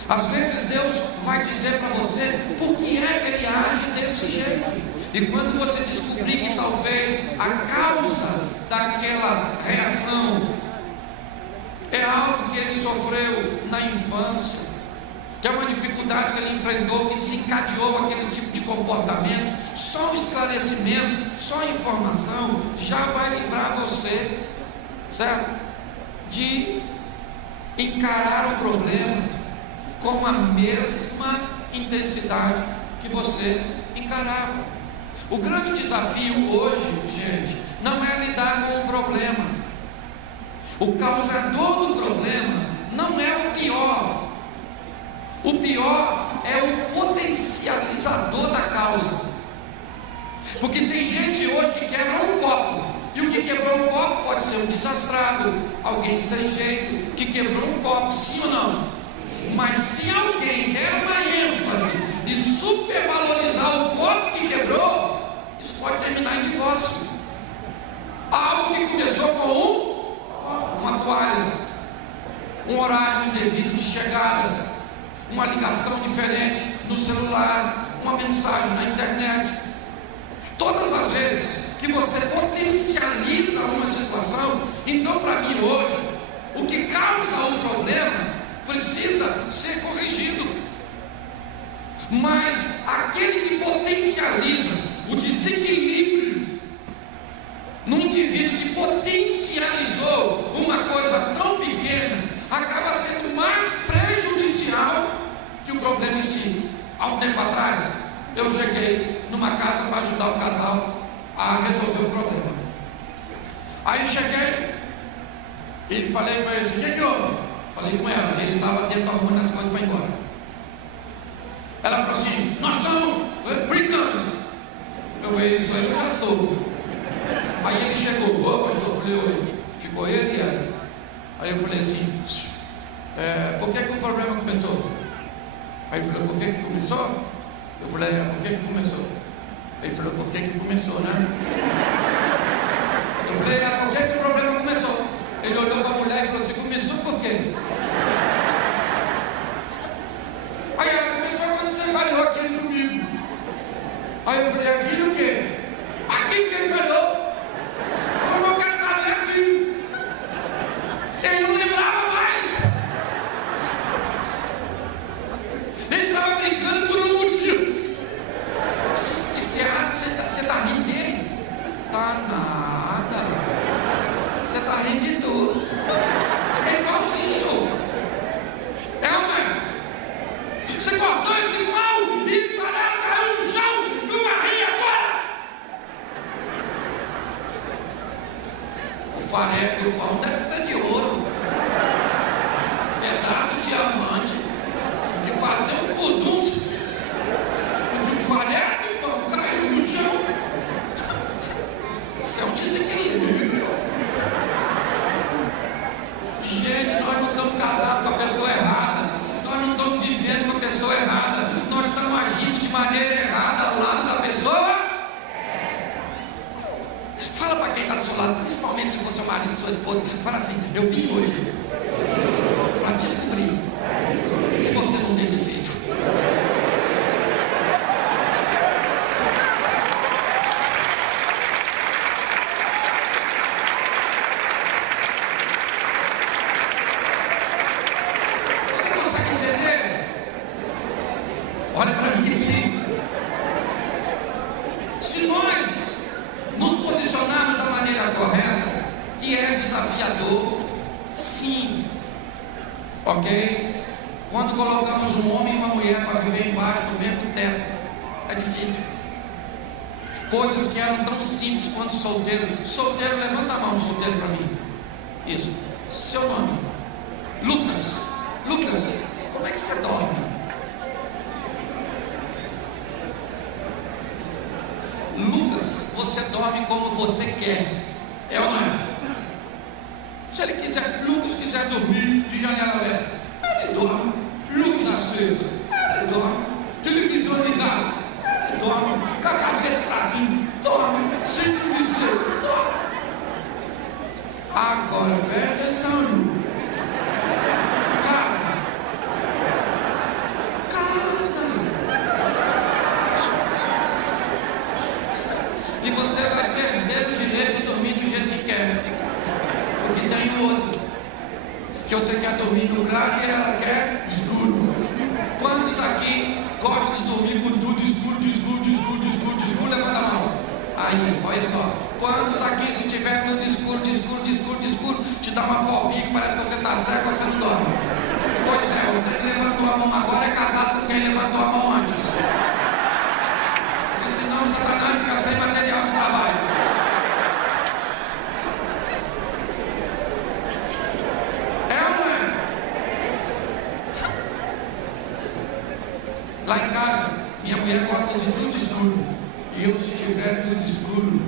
Às vezes Deus vai dizer para você por que é que Ele age desse jeito. E quando você descobrir que talvez a causa daquela reação é algo que ele sofreu na infância, que é uma dificuldade que ele enfrentou, que desencadeou aquele tipo de comportamento, só um esclarecimento, só a informação já vai livrar você, certo? De encarar o problema com a mesma intensidade que você encarava. O grande desafio hoje, gente, não é lidar com o problema. O causador do problema não é o pior. O pior é o potencializador da causa. Porque tem gente hoje que quebra um copo, e o que quebrou um copo pode ser um desastrado, alguém sem jeito, que quebrou um copo, sim ou não? Mas se alguém der uma ênfase e supervalorizar o copo que quebrou, isso pode terminar em divórcio. Algo que começou com uma toalha, um horário indevido de chegada, uma ligação diferente no celular, uma mensagem na internet. Todas as vezes que você potencializa uma situação, então para mim hoje, o que causa o problema precisa ser corrigido. Mas aquele que potencializa o desequilíbrio no indivíduo que potencializou uma coisa tão pequena, acaba sendo mais prejudicial que o problema em si. Há um tempo atrás, eu cheguei numa casa para ajudar o casal a resolver o problema. Aí cheguei e falei para ele assim: o que houve? Falei com ela, ele estava dentro arrumando as coisas para ir embora. Ela falou assim: nós estamos brincando. Isso aí eu já sou. Aí ele chegou: ô pastor, eu falei: oi. Ficou ele e ela. Aí eu falei assim: por que o problema começou? Aí ele falou: por que começou? Eu falei: por que começou? Ele falou: por que começou, né? Eu falei: por que o problema começou? Ele olhou para a mulher e falou assim: começou por quê? Aí ela: começou quando você falhou aquilo comigo. Aí eu falei: aquilo o quê? Aquilo que ele falou. Eu não quero saber aquilo. Ele não lembrava mais. Ele estava brincando por um motivo. E você está rindo deles? Tá nada. Você está rindo de tudo. Você cortou esse pau e esse farelo caiu no chão que o varri agora. O farelo e o pau deve ser de ouro, pedaço de diamante, que fazer um furdunço, porque o farelo e o pau caiu no chão. Isso é um desequilíbrio. Gente, nós não estamos casados com a pessoa errada, nós não estamos vivendo com a pessoa errada, nós estamos agindo de maneira errada ao lado da pessoa. Fala para quem está do seu lado, principalmente se for seu marido, sua esposa, fala assim: eu vim hoje para descobrir que você não tem defeito. Olha para mim aqui. Se nós nos posicionarmos da maneira correta, e é desafiador, sim, ok? Quando colocamos um homem e uma mulher para viver embaixo do mesmo teto, é difícil. Coisas que eram tão simples quanto solteiro. Solteiro, levanta a mão, solteiro para mim. Isso. Seu nome? Lucas. Lucas, como é que você dorme? Lucas, você dorme como você quer, é ou não é? Se ele quiser, Lucas quiser dormir de janela aberta, ele dorme. Luz acesa, ele dorme. Televisão ligada, ele dorme. Com a cabeça para cima, dorme. Sem travesseiro, dorme. Agora presta atenção, Lucas. Casa, e você vai perder o direito de dormir do jeito que quer, porque tem o outro que você quer dormir no claro e ela quer escuro. Quantos aqui gostam de dormir com tudo escuro, de escuro, de escuro, de escuro, de escuro? Levanta a mão. Aí, olha só. Quantos aqui, se tiver tudo escuro, de escuro, de escuro, de escuro, te dá uma folguinha que parece que você está cego, você não dorme? Pois é, você que levantou a mão agora é casado com quem levantou a mão antes. Senão Satanás fica sem material de trabalho. É ou não é? Lá em casa, minha mulher gosta de tudo escuro. E eu, se tiver tudo escuro,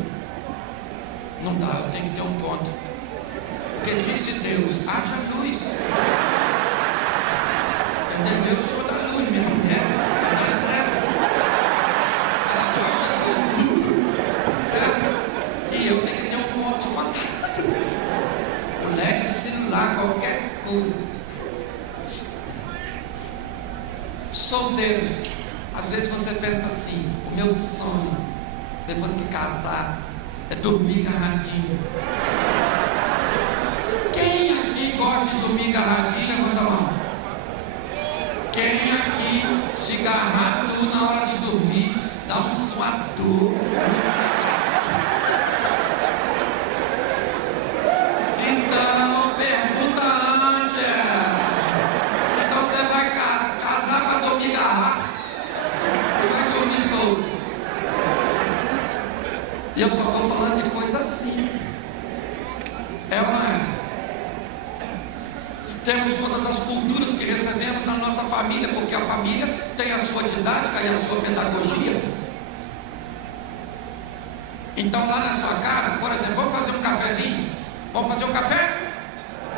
não dá, eu tenho que ter um ponto. Porque disse Deus: haja luz. Entendeu? Eu sou da luz, minha mulher é das trevas. E eu tenho que ter um ponto de contato. O LED do celular, qualquer coisa. Solteiros, às vezes você pensa assim: o meu sonho, depois que casar, é dormir agarradinho. Quem aqui gosta de dormir agarradinho? Levanta a mão. Quem aqui se agarrar tudo na hora de dormir, dá um suador? Então, pergunta antes. Então você vai casar para dormir agarrado ou vai dormir solto? E eu só estou falando de coisas simples. É ou não é? Temos todas as culturas que recebemos na nossa família, porque a família tem a sua didática e a sua pedagogia. Então lá na sua casa, por exemplo, vamos fazer um cafezinho? Vamos fazer um café?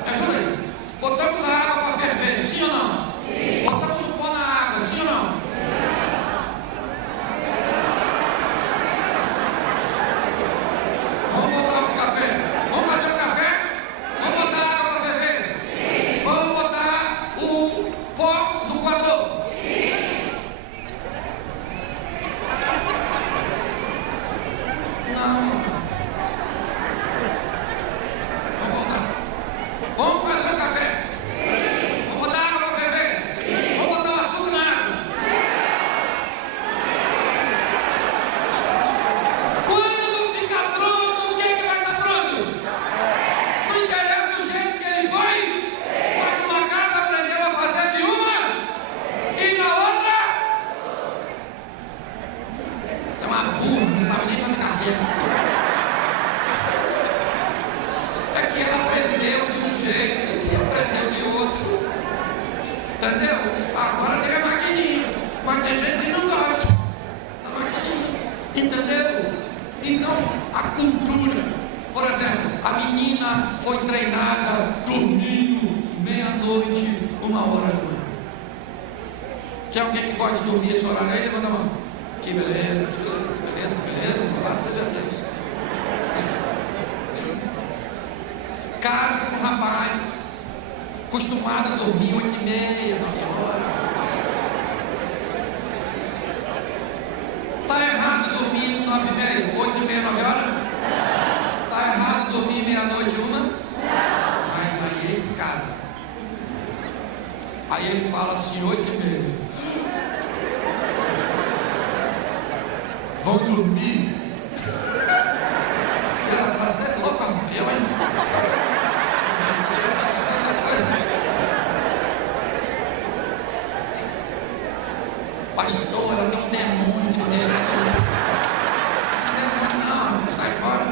Me ajuda aí. Botamos a água para ferver, sim ou não? Sim. Botamos o pó na água, sim ou não? Vamos voltar para o café. Vamos fazer um café? Vamos botar a água para ferver? Sim. Vamos botar o pó no coador? Sim. Não. Vamos voltar. Vamos fazer um café? Sim. Vamos botar água para ferver? Sim. Vamos botar o açúcar na água? Quando ficar pronto, o que é que vai estar pronto? Não interessa o jeito que ele foi, mas uma casa aprendeu a fazer de uma Entendeu? Agora tem a maquininha, mas tem gente que não gosta da maquininha. Entendeu? Então, a cultura, por exemplo, a menina foi treinada dormindo meia-noite, 1h da manhã. Tem alguém que gosta de dormir esse horário aí? Levanta a mão. Que beleza, que beleza, que beleza, que beleza. Louvado seja Deus. Casa com um rapaz, acostumado a dormir 8h30, 9h. Está errado dormir 9h30, 8h30, 9h? Está errado dormir meia-noite, 1? Mas aí eles casam. Aí ele fala assim, 8h30. Vão dormir? E ela fala, você é louco, eu, hein? Eu quero fazer tanta coisa. Pastor, ela tem um demônio que não deixa ela dormir. Demônio não, sai fora.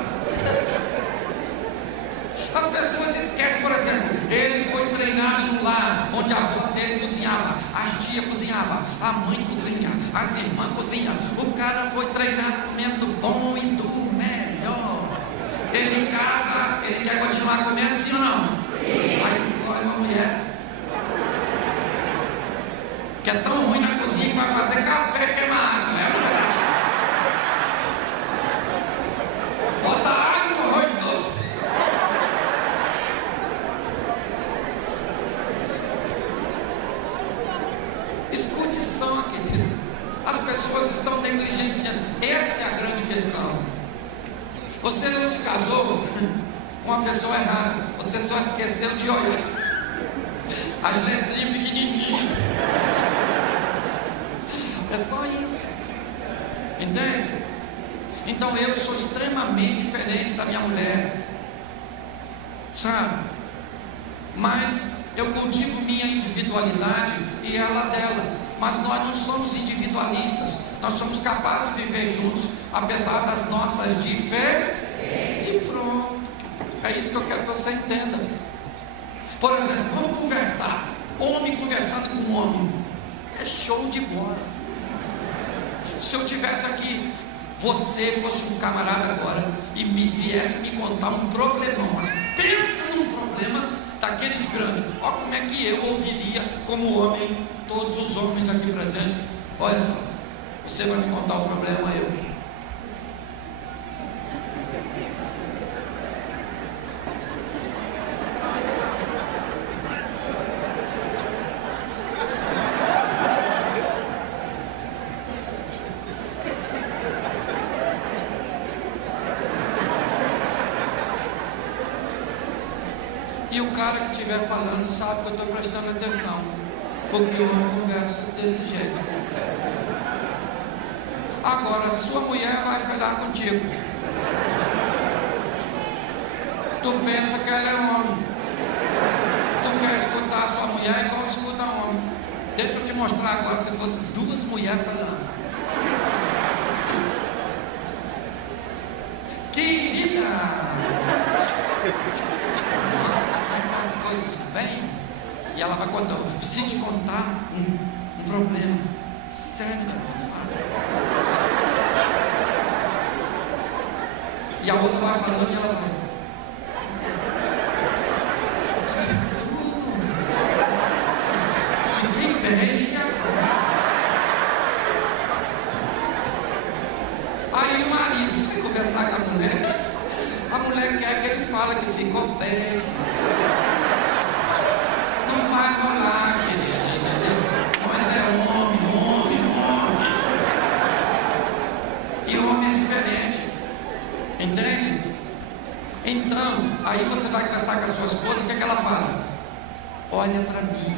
As pessoas esquecem, por exemplo, ele foi treinado no lar, onde a avó dele cozinhava, as tias cozinhavam, a mãe cozinha, as irmãs cozinham. O cara foi treinado comendo do bom e do melhor. Ele casa, ele quer continuar comendo, sim ou não? Sim. Aí escolhe uma mulher que é tão ruim na cozinha que vai fazer café queimado, é verdade. Bota água no arroz doce. Escute só, querido. As pessoas estão negligenciando. Essa é a grande questão. Você não se casou com a pessoa errada. Você só esqueceu de olhar as letrinhas pequenininhas. É só isso. Entende? Então eu sou extremamente diferente da minha mulher. Sabe? Mas eu cultivo minha individualidade e ela dela. Mas nós não somos individualistas. Nós somos capazes de viver juntos, apesar das nossas diferenças. E pronto. É isso que eu quero que você entenda. Por exemplo, vamos conversar. Homem conversando com homem. É show de bola. Se eu tivesse aqui, você fosse um camarada agora e viesse me contar um problemão, mas pensa num problema daqueles grandes. Olha como é que eu ouviria como homem, todos os homens aqui presentes. Olha só, você vai me contar o problema, eu. E o cara que estiver falando sabe que eu estou prestando atenção, porque o homem conversa desse jeito. Agora, sua mulher vai falar contigo. Tu pensa que ela é homem. Tu quer escutar a sua mulher igual escuta homem. Deixa eu te mostrar agora se fosse duas mulheres falando. Querida! As coisas tudo bem? E ela vai contar, eu preciso te contar um problema sério da minha família. E a outra vai falando e ela vai. Que absurdo! Fiquei bege agora. Aí o marido foi conversar com a mulher quer que ele fale que ficou bege. Não vai rolar, querida, entendeu? Mas é homem. E homem é diferente. Entende? Então, aí você vai conversar com a sua esposa, o que é que ela fala? Olha para mim.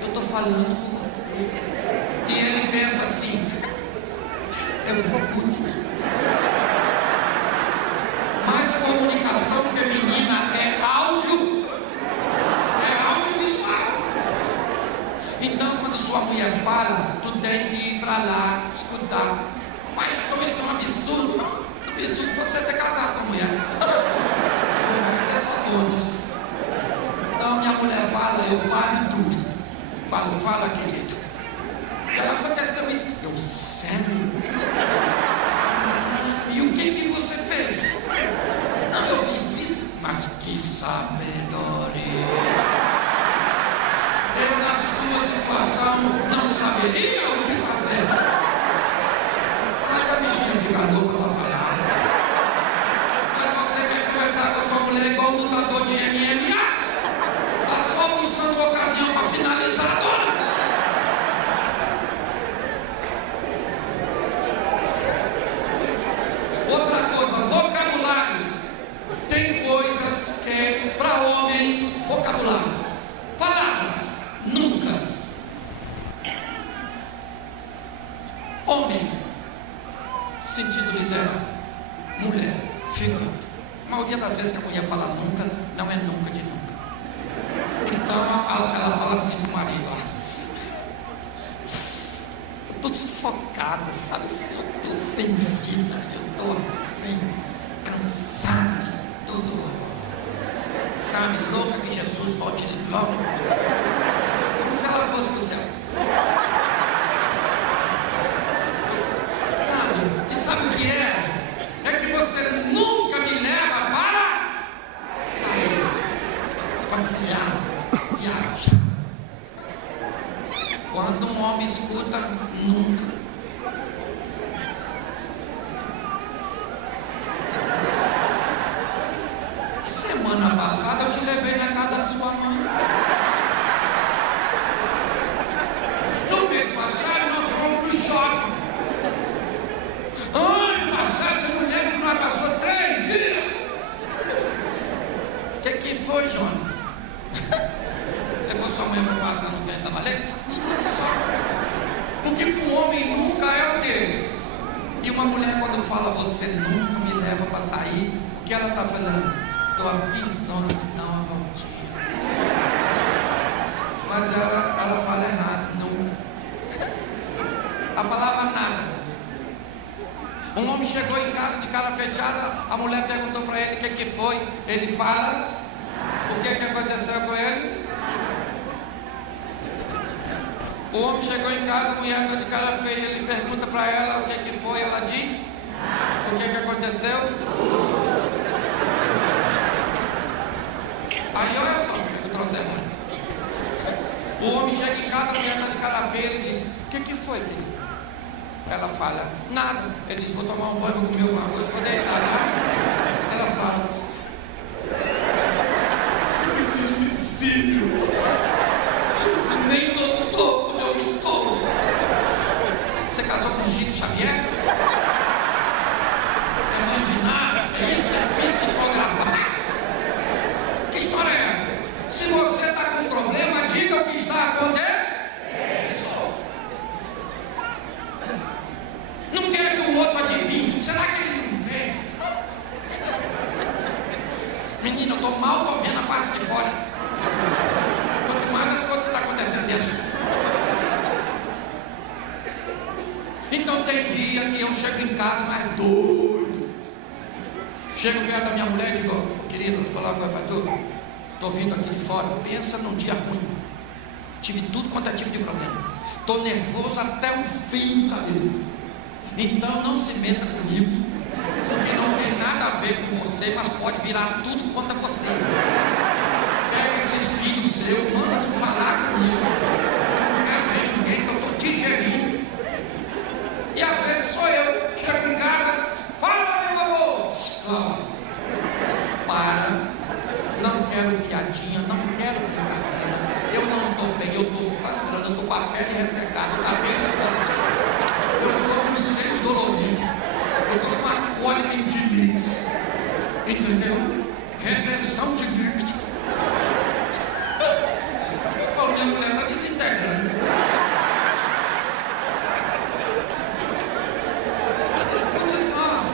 Eu estou falando com você. E ele pensa assim, eu escuto. Mas comunicação feminina é áudio, é audiovisual. Então, quando sua mulher fala, tu tem que ir para lá, escutar. Pastor, isso é um absurdo. Absurdo você ter casado com a mulher. Mas é só bônus. Então, minha mulher fala, eu paro tudo. Fala, querido. Ela, aconteceu isso. Eu, sério? E o que você fez? Não, eu fiz isso. Mas que sabedoria! Eu, na sua situação, não saberia o que fazer. Olha, a bichinha fica louca para falar. Mas você quer conversar com a sua mulher igual um lutador de MMA? Tá só buscando uma ocasião para finalizar a dona. Outra coisa, vocabulário. Tem coisas que para homem, vocabulário. Palavras, nunca. Homem, sentido literal. Mulher, figurado. A maioria das vezes que a mulher fala nunca, não é nunca de nunca. Então ela fala assim pro marido: eu tô sufocada, sabe assim, eu tô sem vida, eu tô assim, cansada de tudo, sabe, louca que Jesus volte logo, como se ela fosse pro céu. Sabe, e sabe o que é? É que você nunca me leva para sair, passear, viajar. Quando um homem escuta, nunca. Semana passada eu te levei na casa da sua mãe. No mês passado nós fomos pro shopping. Ano passado você não lembra que nós passou 3 dias? O que foi, Jonas? Levou sua mãe para passar no vento da baleia? Escute só. Porque para um homem nunca é o quê? E uma mulher quando fala você nunca me leva para sair, o que ela está falando? Estou avisando de dar uma voltinha. Mas ela fala errado, nunca. A palavra nada. Um homem chegou em casa de cara fechada, a mulher perguntou para ele o que foi. Ele fala, o que aconteceu com ele? O homem chegou em casa, a mulher está de cara feia, ele pergunta para ela o que foi, ela diz, o que aconteceu? Aí olha só, eu trouxe errado. O homem chega em casa, a mulher está de cara feia, ele diz, o que foi, querido? Ela fala, nada. Ele diz, vou tomar um banho, vou comer uma coisa, vou deitar, né? Ela fala, existe Círio, nem notou como eu estou. Você casou com Chico Xavier? É mãe de nada? É isso? É psicografar? Que história é essa? Se você está com problema, diga o que está acontecendo. Não quero que o outro adivinhe. Será que ele não vê? Menina, eu estou mal, estou vendo a parte de fora. Quanto mais as coisas que estão acontecendo dentro. Então tem dia que eu chego em casa mais doido. Chego perto da minha mulher e digo, querida, vou falar uma coisa para tu. Estou vindo aqui de fora, pensa num dia ruim. Tive tudo quanto é tipo de problema. Estou nervoso até o fim do cabelo. Então não se meta comigo, porque não tem nada a ver com você, mas pode virar tudo contra você. Pega esses filhos seus, manda não falar comigo. Eu não quero ver ninguém que eu estou digerindo. E às vezes sou eu, chego em casa, fala meu amor. Cláudio, para, não quero piadinha, não quero brincadeira. Eu não estou bem, eu estou sangrando, eu estou com a pele ressecada, o cabelo esforçado. Eu estou com os seios doloridos. Eu estou com uma cólica infeliz. Entendeu? Retenção de líquido. Eu falo, minha mulher está desintegrando. Escute só.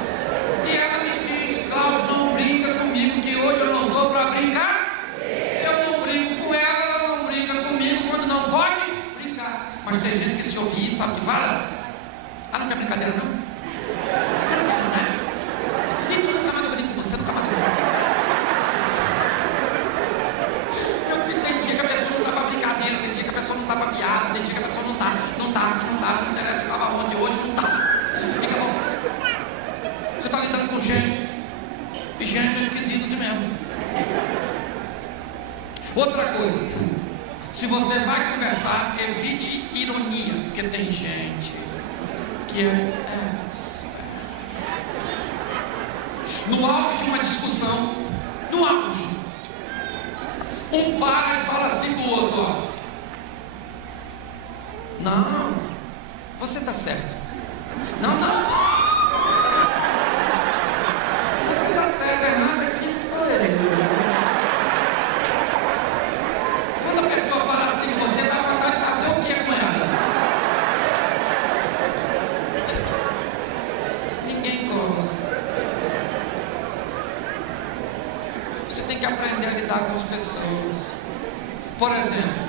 E ela me diz, Cláudio, não brinca comigo, que hoje eu não estou para brincar. Eu não brinco com ela, ela não brinca comigo quando não pode brincar. Mas tem gente que se ouvir, sabe o que fala? Ah, não quer brincadeira não? Eu não quero, né? Então nunca mais eu brinco com você, nunca mais eu brinco com você. Eu tem dia que a pessoa não está Outra coisa, se você vai conversar, evite ironia, porque tem gente que no auge de uma discussão, no auge, um para e fala assim para o outro, ó, não, você está certo, não, você está certo, errado aqui sou eu. Quando a pessoa fala assim com você, dá vontade de fazer o que com ela? Ninguém gosta. Você tem que aprender a lidar com as pessoas. Por exemplo,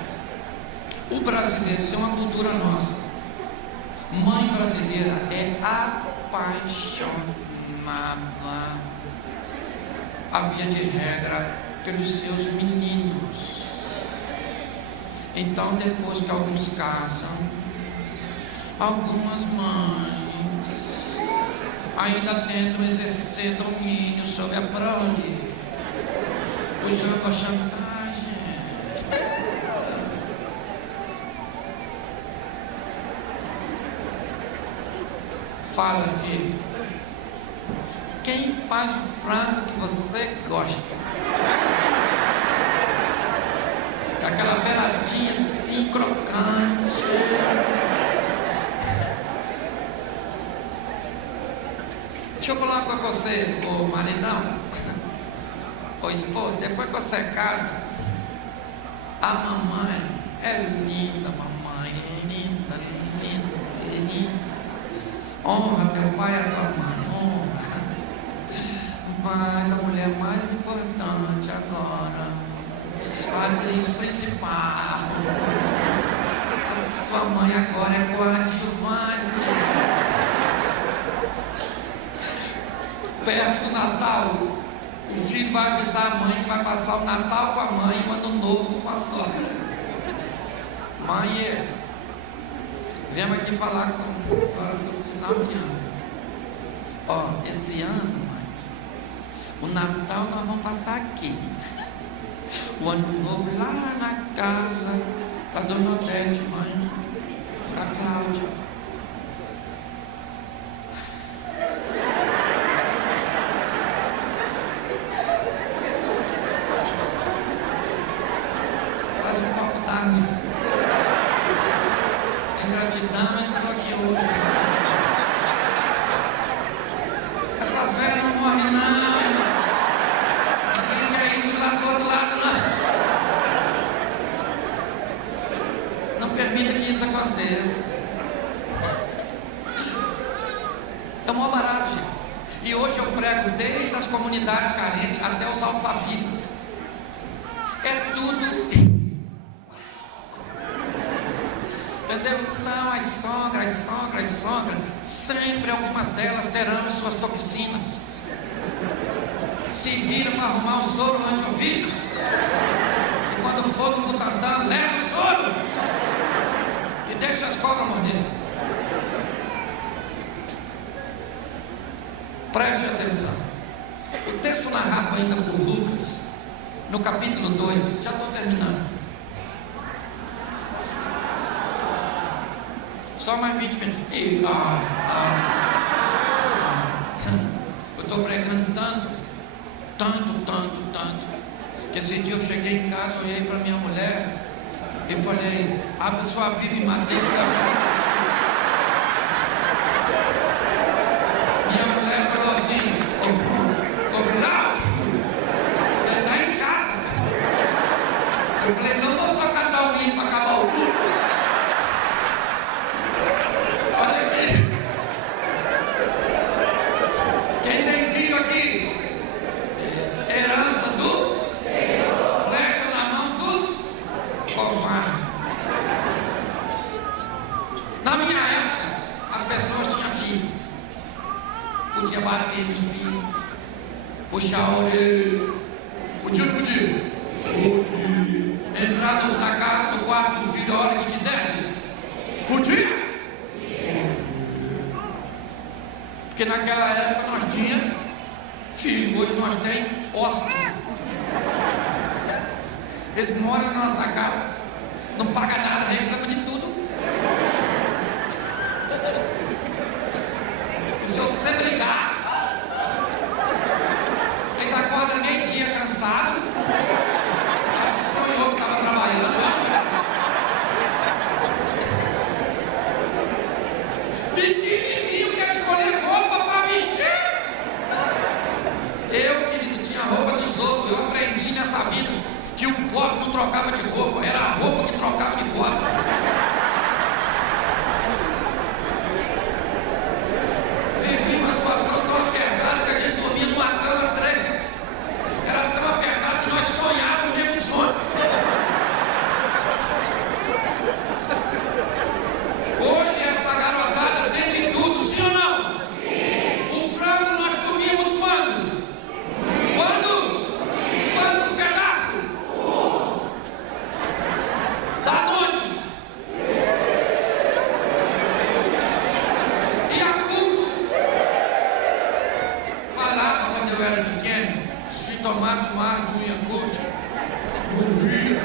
o brasileiro, isso é uma cultura nossa. Mãe brasileira é apaixonada, a via de regra, pelos seus meninos. Então, depois que alguns casam, algumas mães ainda tentam exercer domínio sobre a prole. O jogo a chantagem. Fala, filho. Quem faz o frango que você gosta? Com aquela beiradinha assim, crocante. Deixa eu falar uma coisa com você, ô maridão. Ô esposo, depois que você casa, a mamãe é linda, mamãe, linda, linda, linda. Honra teu pai e a tua mãe, honra. Mas a mulher mais importante agora, a atriz principal, a sua mãe agora é coadjuvante. Perto do Natal, o filho vai avisar a mãe que vai passar o Natal com a mãe e o Ano Novo com a sogra. Mãe, viemos aqui falar com a senhora sobre o final de ano. Ó, esse ano, mãe, o Natal nós vamos passar aqui. O Ano Novo lá na casa da Dona Odete, mãe, da Cláudia. A ingratidão entrou aqui hoje. Essas velhas não morrem não, irmão. Ninguém quer isso lá do outro lado não. Não permita que isso aconteça. É o maior barato, gente. E hoje eu prego desde as comunidades carentes até os alfafilas. É tudo. Entendeu? Não, as sogras, sempre algumas delas terão suas toxinas. Se viram para arrumar o soro antiovírus. E quando for no Butantan, leva o soro e deixa as cobras morder. Preste atenção. O texto narrado ainda por Lucas, no capítulo 2, já estou terminando. Só mais 20 minutos. Eu estou pregando tanto, que esse dia eu cheguei em casa, olhei para minha mulher e falei: abre sua Bíblia em Mateus capítulo 5. Minha mulher falou assim: ô Cláudio, você está em casa. Eu falei: então vou só cantar um hino para acabar o culto. Quem tem filho aqui? Herança do Senhor. Flecha na mão dos covardes. Na minha época, as pessoas tinham filho. Podia bater nos filhos, puxar a orelha. Podia. Entrar na casa do quarto do filho a hora que quisesse. Podia. Porque naquela época nós tínhamos filho, hoje nós temos hóspede. Eles moram na nossa casa, não paga nada, reclama de tudo. E se você brigar, eles acordam meio-dia cansado. Acho que sonhou que estava trabalhando. Pequenininho quer escolher roupa para vestir. Eu, querido, tinha roupa dos outros. Eu aprendi nessa vida que o pobre não trocava de roupa, era a roupa que trocava de pobre. Vivi uma situação tão apertada que a gente dormia numa cama 3. Era tão apertado que nós sonhávamos o mesmo sonho. Hoje essa garotada tem de tudo, sim ou não? Sim. O frango nós comíamos quando? Quantos pedaços? Danone. E a Cult falava quando eu era pequeno, se tomasse uma aguinha Cult, morria.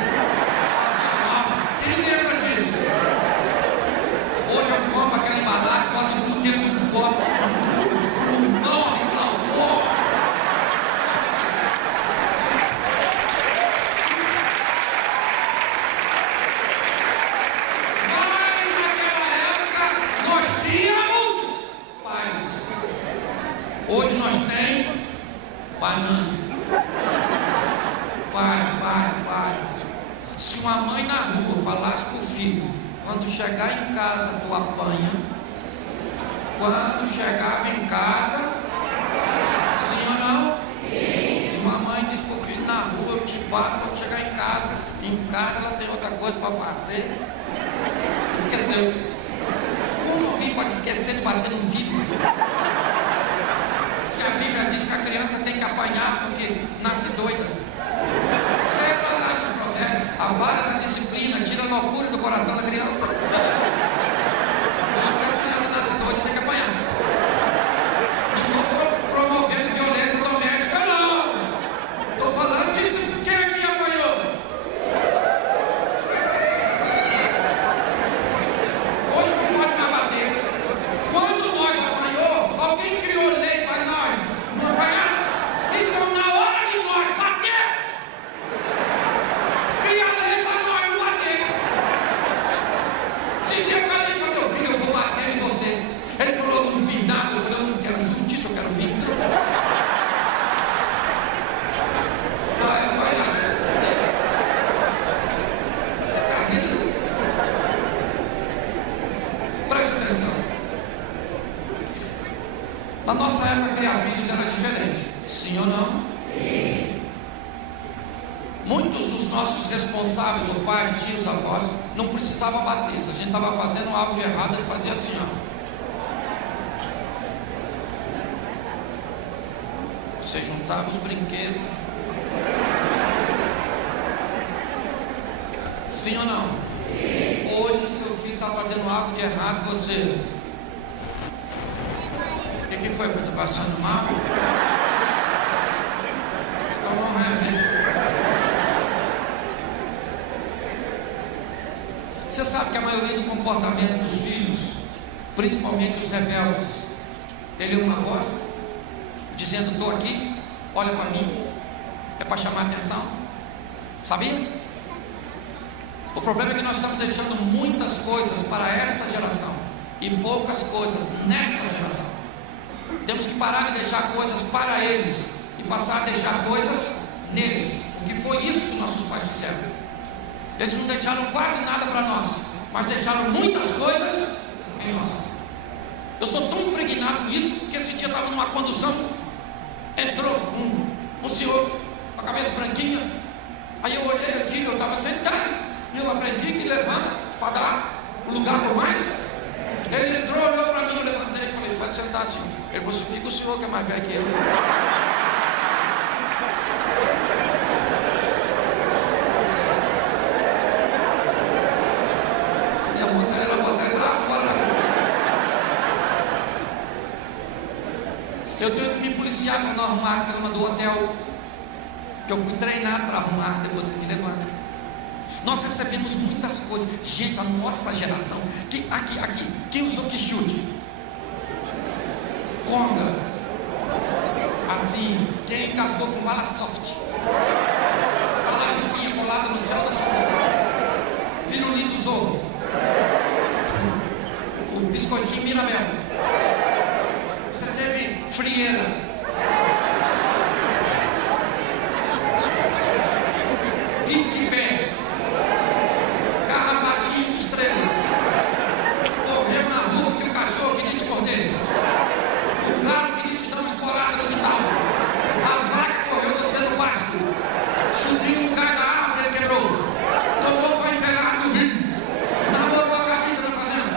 Quem lembra disso? Hoje eu compro aquela embalagem, boto tudo dentro do copo, morre, não, morre. Mas naquela época nós tínhamos pais. Hoje nós temos banana. Pai. Se uma mãe na rua falasse pro filho: quando chegar em casa tu apanha, quando chegava em casa, sim ou não? Sim. Se uma mãe diz pro filho na rua: eu te bato quando chegar em casa ela tem outra coisa para fazer, esqueceu. Como alguém pode esquecer de bater no filho? Se a Bíblia diz que a criança tem que apanhar porque nasce doida, está lá no provérbio: a vara da disciplina tira a loucura do coração da criança. Então, porque as crianças nascem doidas, tem que apanhar. Não estou promovendo violência doméstica, não. Estou falando disso. Quem aqui apanhou? Hoje não pode mais bater. Quando nós apanhou, alguém criou lei para nós não apanhar. Então, na hora de nós bater, cria lei para nós não bater. Esse dia eu falei para meu filho: eu vou bater em você. Ele falou: não fiz nada. Eu falei: eu não quero justiça, eu quero vingança. Vai, você está rindo? Preste atenção. Na nossa época, criar filhos era diferente, sim ou não? Sim. Muitos dos nossos responsáveis, ou pais, tios, avós, não precisavam bater. Se a gente estava fazendo algo de errado, ele fazia assim, ó. Você juntava os brinquedos. Sim ou não? Sim. Hoje seu filho está fazendo algo de errado, você... O que foi? Está passando mal? Tomou um remédio. Você sabe que a maioria do comportamento dos filhos, principalmente os rebeldes, ele é uma voz dizendo: estou aqui, olha para mim. É para chamar a atenção. Sabia? O problema é que nós estamos deixando muitas coisas para esta geração e poucas coisas nesta geração. Temos que parar de deixar coisas para eles e passar a deixar coisas neles, porque foi isso que nossos pais fizeram. Eles não deixaram quase nada para nós, mas deixaram muitas coisas em nós. Eu sou tão impregnado com isso que esse dia eu estava numa condução, entrou um senhor com a cabeça branquinha. Aí eu olhei aquilo, eu estava sentado, e eu aprendi que levanta para dar o lugar por mais. Ele entrou, olhou para mim, eu levantei e falei: pode sentar, assim. Ele falou assim: fica o senhor que é mais velho que eu. Ia botar ele para fora da condução. Eu tenho que me policiar para não arrumar a cama do hotel, que eu fui treinado para arrumar depois que me levanto. Nós recebemos muitas coisas. Gente, a nossa geração, aqui, quem usou que chute? Conga. Assim, quem engasgou com bala soft? Bala Juquinha colada no céu da sua boca. Pirulito Zorro. O biscoitinho Mirabel. Você teve frieira. Bicho de pé. Carrapatinho estrela. Correu na rua porque o cachorro queria te morder. O galo queria te dar uma esporada no quintal. A vaca correu você no pasto. Subiu um galho da árvore, ele quebrou. Tomou banho pelado no rio. Namorou a cabrita na fazenda.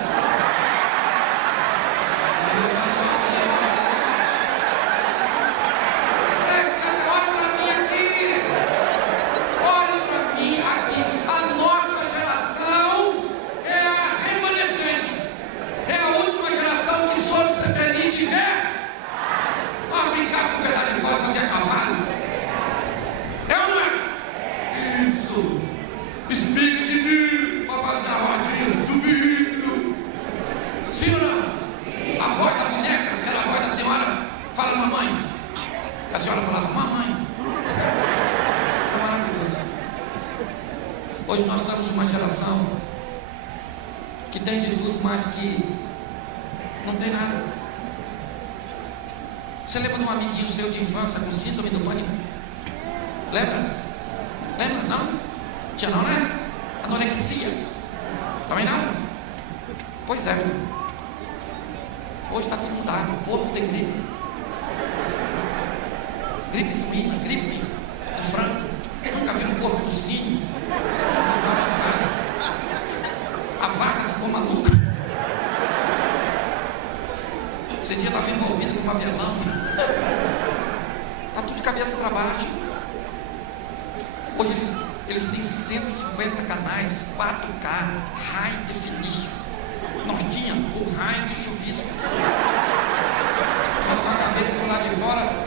Preste, olha para mim aqui. Olha para mim aqui. A nossa geração é a remanescente. É a última geração que soube ser feliz de ver. Não brincava com o pedaço de pau e fazia cavalo. É ou não é? Isso. Espiga de milho para fazer a rodinha do veículo. Sim ou não? A voz da boneca era a voz da senhora. Fala, mamãe. A senhora falava, mamãe. É maravilhoso. Hoje nós somos uma geração que tem de tudo, mas que não tem nada. Você lembra de um amiguinho seu de infância com síndrome do pânico? Lembra? Lembra? Não? Tinha não, né? Anorexia. Também não? Pois é. Hoje está tudo mudado. O porco tem gripe. Gripe suína, gripe de frango. Eu nunca vi um porco tossindo. A vaca ficou maluca. Esse dia estava envolvido com papelão. Está tudo de cabeça para baixo. Hoje eles têm 150 canais, 4K, High Definition. Nós tínhamos o raio do chuvisco. Nós com a cabeça do lado de fora,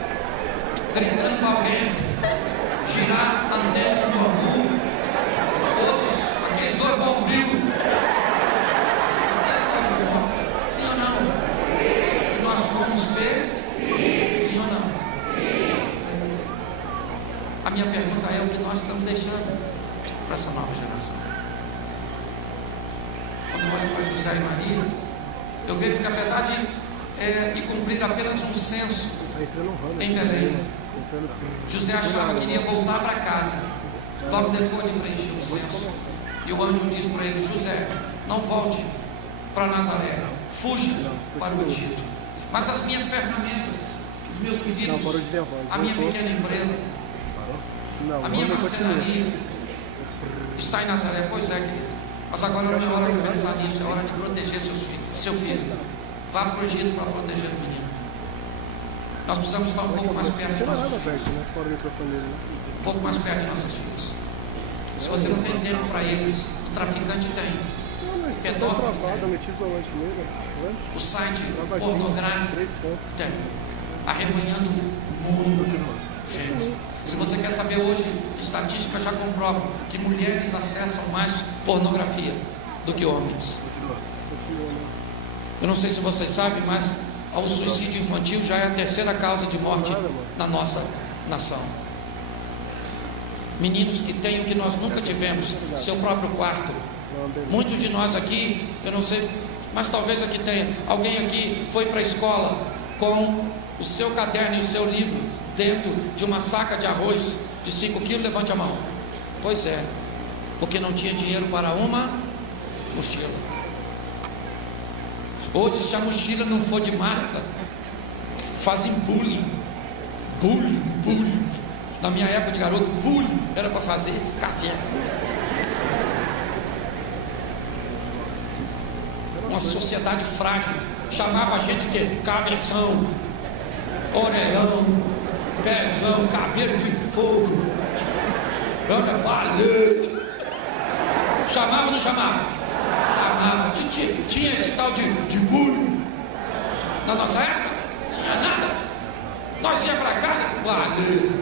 gritando para alguém, tirar a antena do bambu. Outros, aqueles dois bombril. Nossa, sim ou não? E nós fomos ver, sim ou não? A minha pergunta é o que nós estamos deixando para essa nova geração. Quando eu olho para José e Maria, eu vejo que apesar de ir cumprir apenas um censo em Belém, José achava que iria voltar para casa logo depois de preencher o censo. E o anjo diz para ele, José, não volte para Nazaré, fuja para o Egito. Mas as minhas ferramentas, os meus pedidos, a minha pequena empresa, a minha marcenaria está em Nazaré. Pois é, querido. Mas agora não é hora de pensar nisso, é hora de proteger seu filho. Vá para o Egito para proteger o menino. Nós precisamos estar um pouco mais perto de nossos filhos. Um pouco mais perto de nossas filhas. Se você não tem tempo para eles, o traficante tem. O pedófilo tem. O site pornográfico tem. Arrebanhando muito. Gente, se você quer saber hoje, estatísticas já comprovam que mulheres acessam mais pornografia do que homens. Eu não sei se vocês sabem, mas o suicídio infantil já é a terceira causa de morte na nossa nação. Meninos que têm o que nós nunca tivemos, seu próprio quarto. Muitos de nós aqui, eu não sei, mas talvez aqui tenha, alguém aqui foi para a escola com o seu caderno e o seu livro dentro de uma saca de arroz de 5 quilos, levante a mão. Pois é, porque não tinha dinheiro para uma mochila. Hoje, se a mochila não for de marca, fazem bullying. Na minha época de garoto, bullying era para fazer café. Uma sociedade frágil chamava a gente de quê? Cabeção, orelhão, pezão, cabelo de fogo, olha, baleia. Chamava ou não chamava? Chamava. Tinha esse tal de bullying na nossa época? Tinha nada. Nós ia para casa, baleia.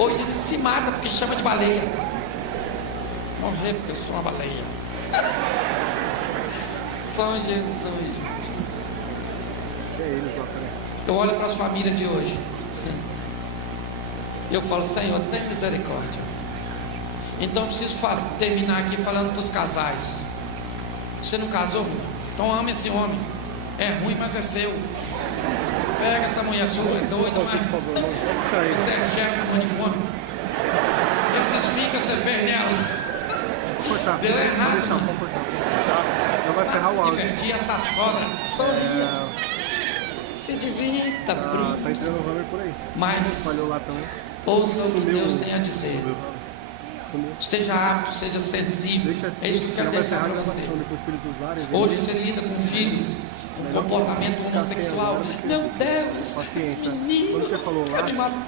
Hoje se mata porque chama de baleia. Morrer porque eu sou uma baleia. São Jesus, gente. Eu olho para as famílias de hoje. Eu falo, Senhor, tem misericórdia. Então eu preciso terminar aqui falando para os casais. Você não casou? Então ama esse homem. É ruim, mas é seu. Pega essa mulher sua, é doida, mas você é chefe do manicômio. Esses ficam, você fez nela. Deu errado, mano. Vai se divertir, essa sogra. Sorria. Se divirta, Bruno. Tá entrando o Hammer por aí. Mas ouça o que Deus tem a dizer. Esteja apto, seja sensível. É isso que eu quero deixar para você. Hoje você lida com um filho com comportamento homossexual. Meu Deus, esse menino. Quando você falou lá, me matar.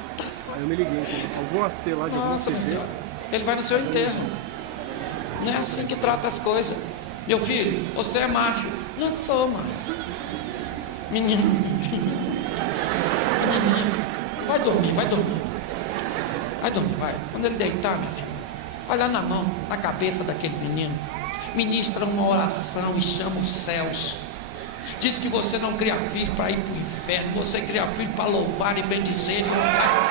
Aí eu me liguei, algum AC lá de Nossa, meu Senhor, ele vai no seu enterro. Não é assim que trata as coisas. Meu filho, você é macho. Não sou, mano. Menino. Menino. Vai dormir, vai dormir. Vai dormir, vai. Quando ele deitar, minha filha, vai lá na mão, na cabeça daquele menino. Ministra uma oração e chama os céus. Diz que você não cria filho para ir para o inferno. Você cria filho para louvar e bendizer e honrar.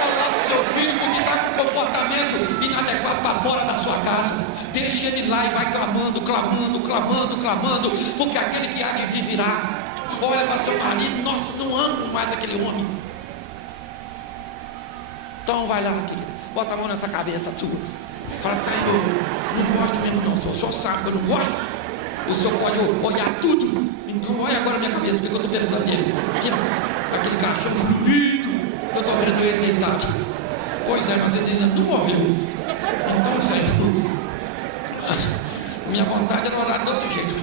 Não coloque seu filho porque está com comportamento inadequado para fora da sua casa. Deixe ele lá e vai clamando, clamando, clamando, clamando, porque aquele que há de vir virá. Olha para seu marido, nossa, não amo mais aquele homem. Então vai lá, querido, bota a mão nessa cabeça sua. Fala, Senhor, não gosto mesmo não, o senhor sabe que eu não gosto. O senhor pode olhar tudo. Então olha agora a minha cabeça, o que eu estou pensando nele. Pensa, aquele caixão florido que eu estou vendo ele deitado. Pois é, mas ele ainda não morreu. Então, Senhor, minha vontade era orar de outro jeito.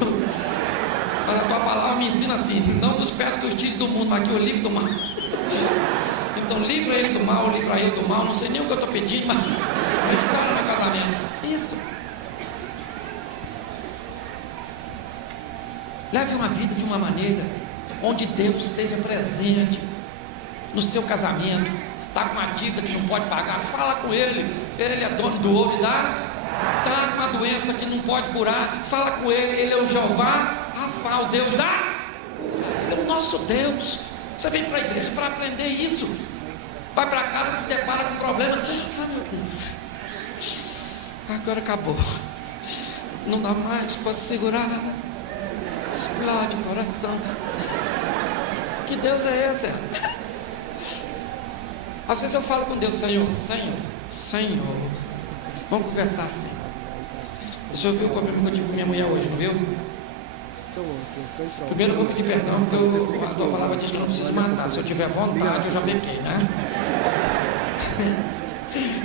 Mas a tua palavra me ensina assim: não vos peço que eu tire do mundo, mas que eu livre do mal. Então livra ele do mal, livra eu do mal. Não sei nem o que eu estou pedindo, mas restaura meu casamento. Isso. Leve uma vida de uma maneira onde Deus esteja presente no seu casamento. Está com uma dívida que não pode pagar, fala com ele. Ele é dono do ouro e da. Está com uma doença que não pode curar, fala com ele. Ele é o Jeová Rafa, o Deus da cura. Ele é o nosso Deus. Você vem para a igreja para aprender isso. Vai para casa, se depara com um problema. Ah, meu Deus, agora acabou. Não dá mais para segurar. Explode o coração. Que Deus é esse? Às vezes eu falo com Deus: Senhor, vamos conversar assim. O senhor viu o problema que eu tive com minha mulher hoje, não viu? Primeiro eu vou pedir perdão, porque a tua palavra diz que eu não preciso matar. Se eu tiver vontade, eu já pequei, né?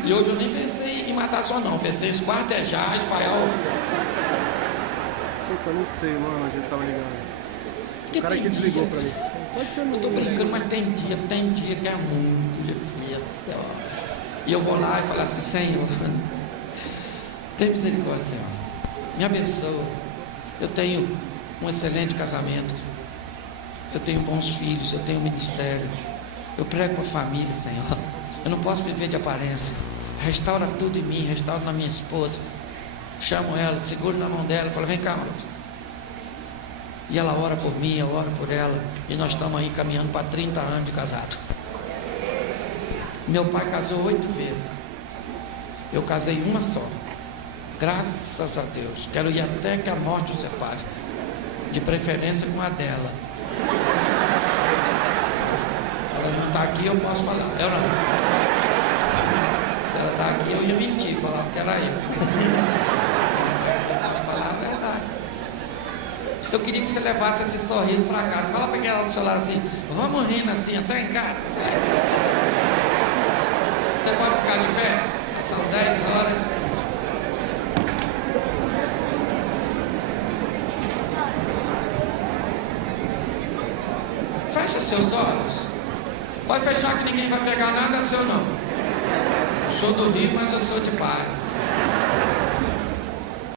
E hoje eu nem pensei em matar só não, pensei em esquartejar, espalhar o... Eu não sei, mano, a gente tava ligando. O cara que desligou pra mim. Eu tô brincando, mas tem dia que é muito difícil. E eu vou lá e falo assim: Senhor, tem misericórdia, Senhor, me abençoa. Eu tenho um excelente casamento, eu tenho bons filhos, eu tenho ministério, eu prego para a família, Senhor. Eu não posso viver de aparência. Restaura tudo em mim, restaura na minha esposa. Chamo ela, seguro na mão dela, falo: vem cá, mano. E ela ora por mim, eu oro por ela, e nós estamos aí caminhando para 30 anos de casado. Meu pai casou 8 vezes, eu casei uma só. Graças a Deus, quero ir até que a morte o separe, de preferência com a dela. Ela não está aqui, eu posso falar, eu não. Se ela está aqui, eu ia mentir, falar que era eu. Eu posso falar a verdade. Eu queria que você levasse esse sorriso para casa. Fala para quem ela do seu lado assim: vamos rindo assim até em casa. Você pode ficar de pé? São 10 horas. Fecha seus olhos. Pode fechar que ninguém vai pegar nada seu não. Eu sou do Rio, mas eu sou de paz.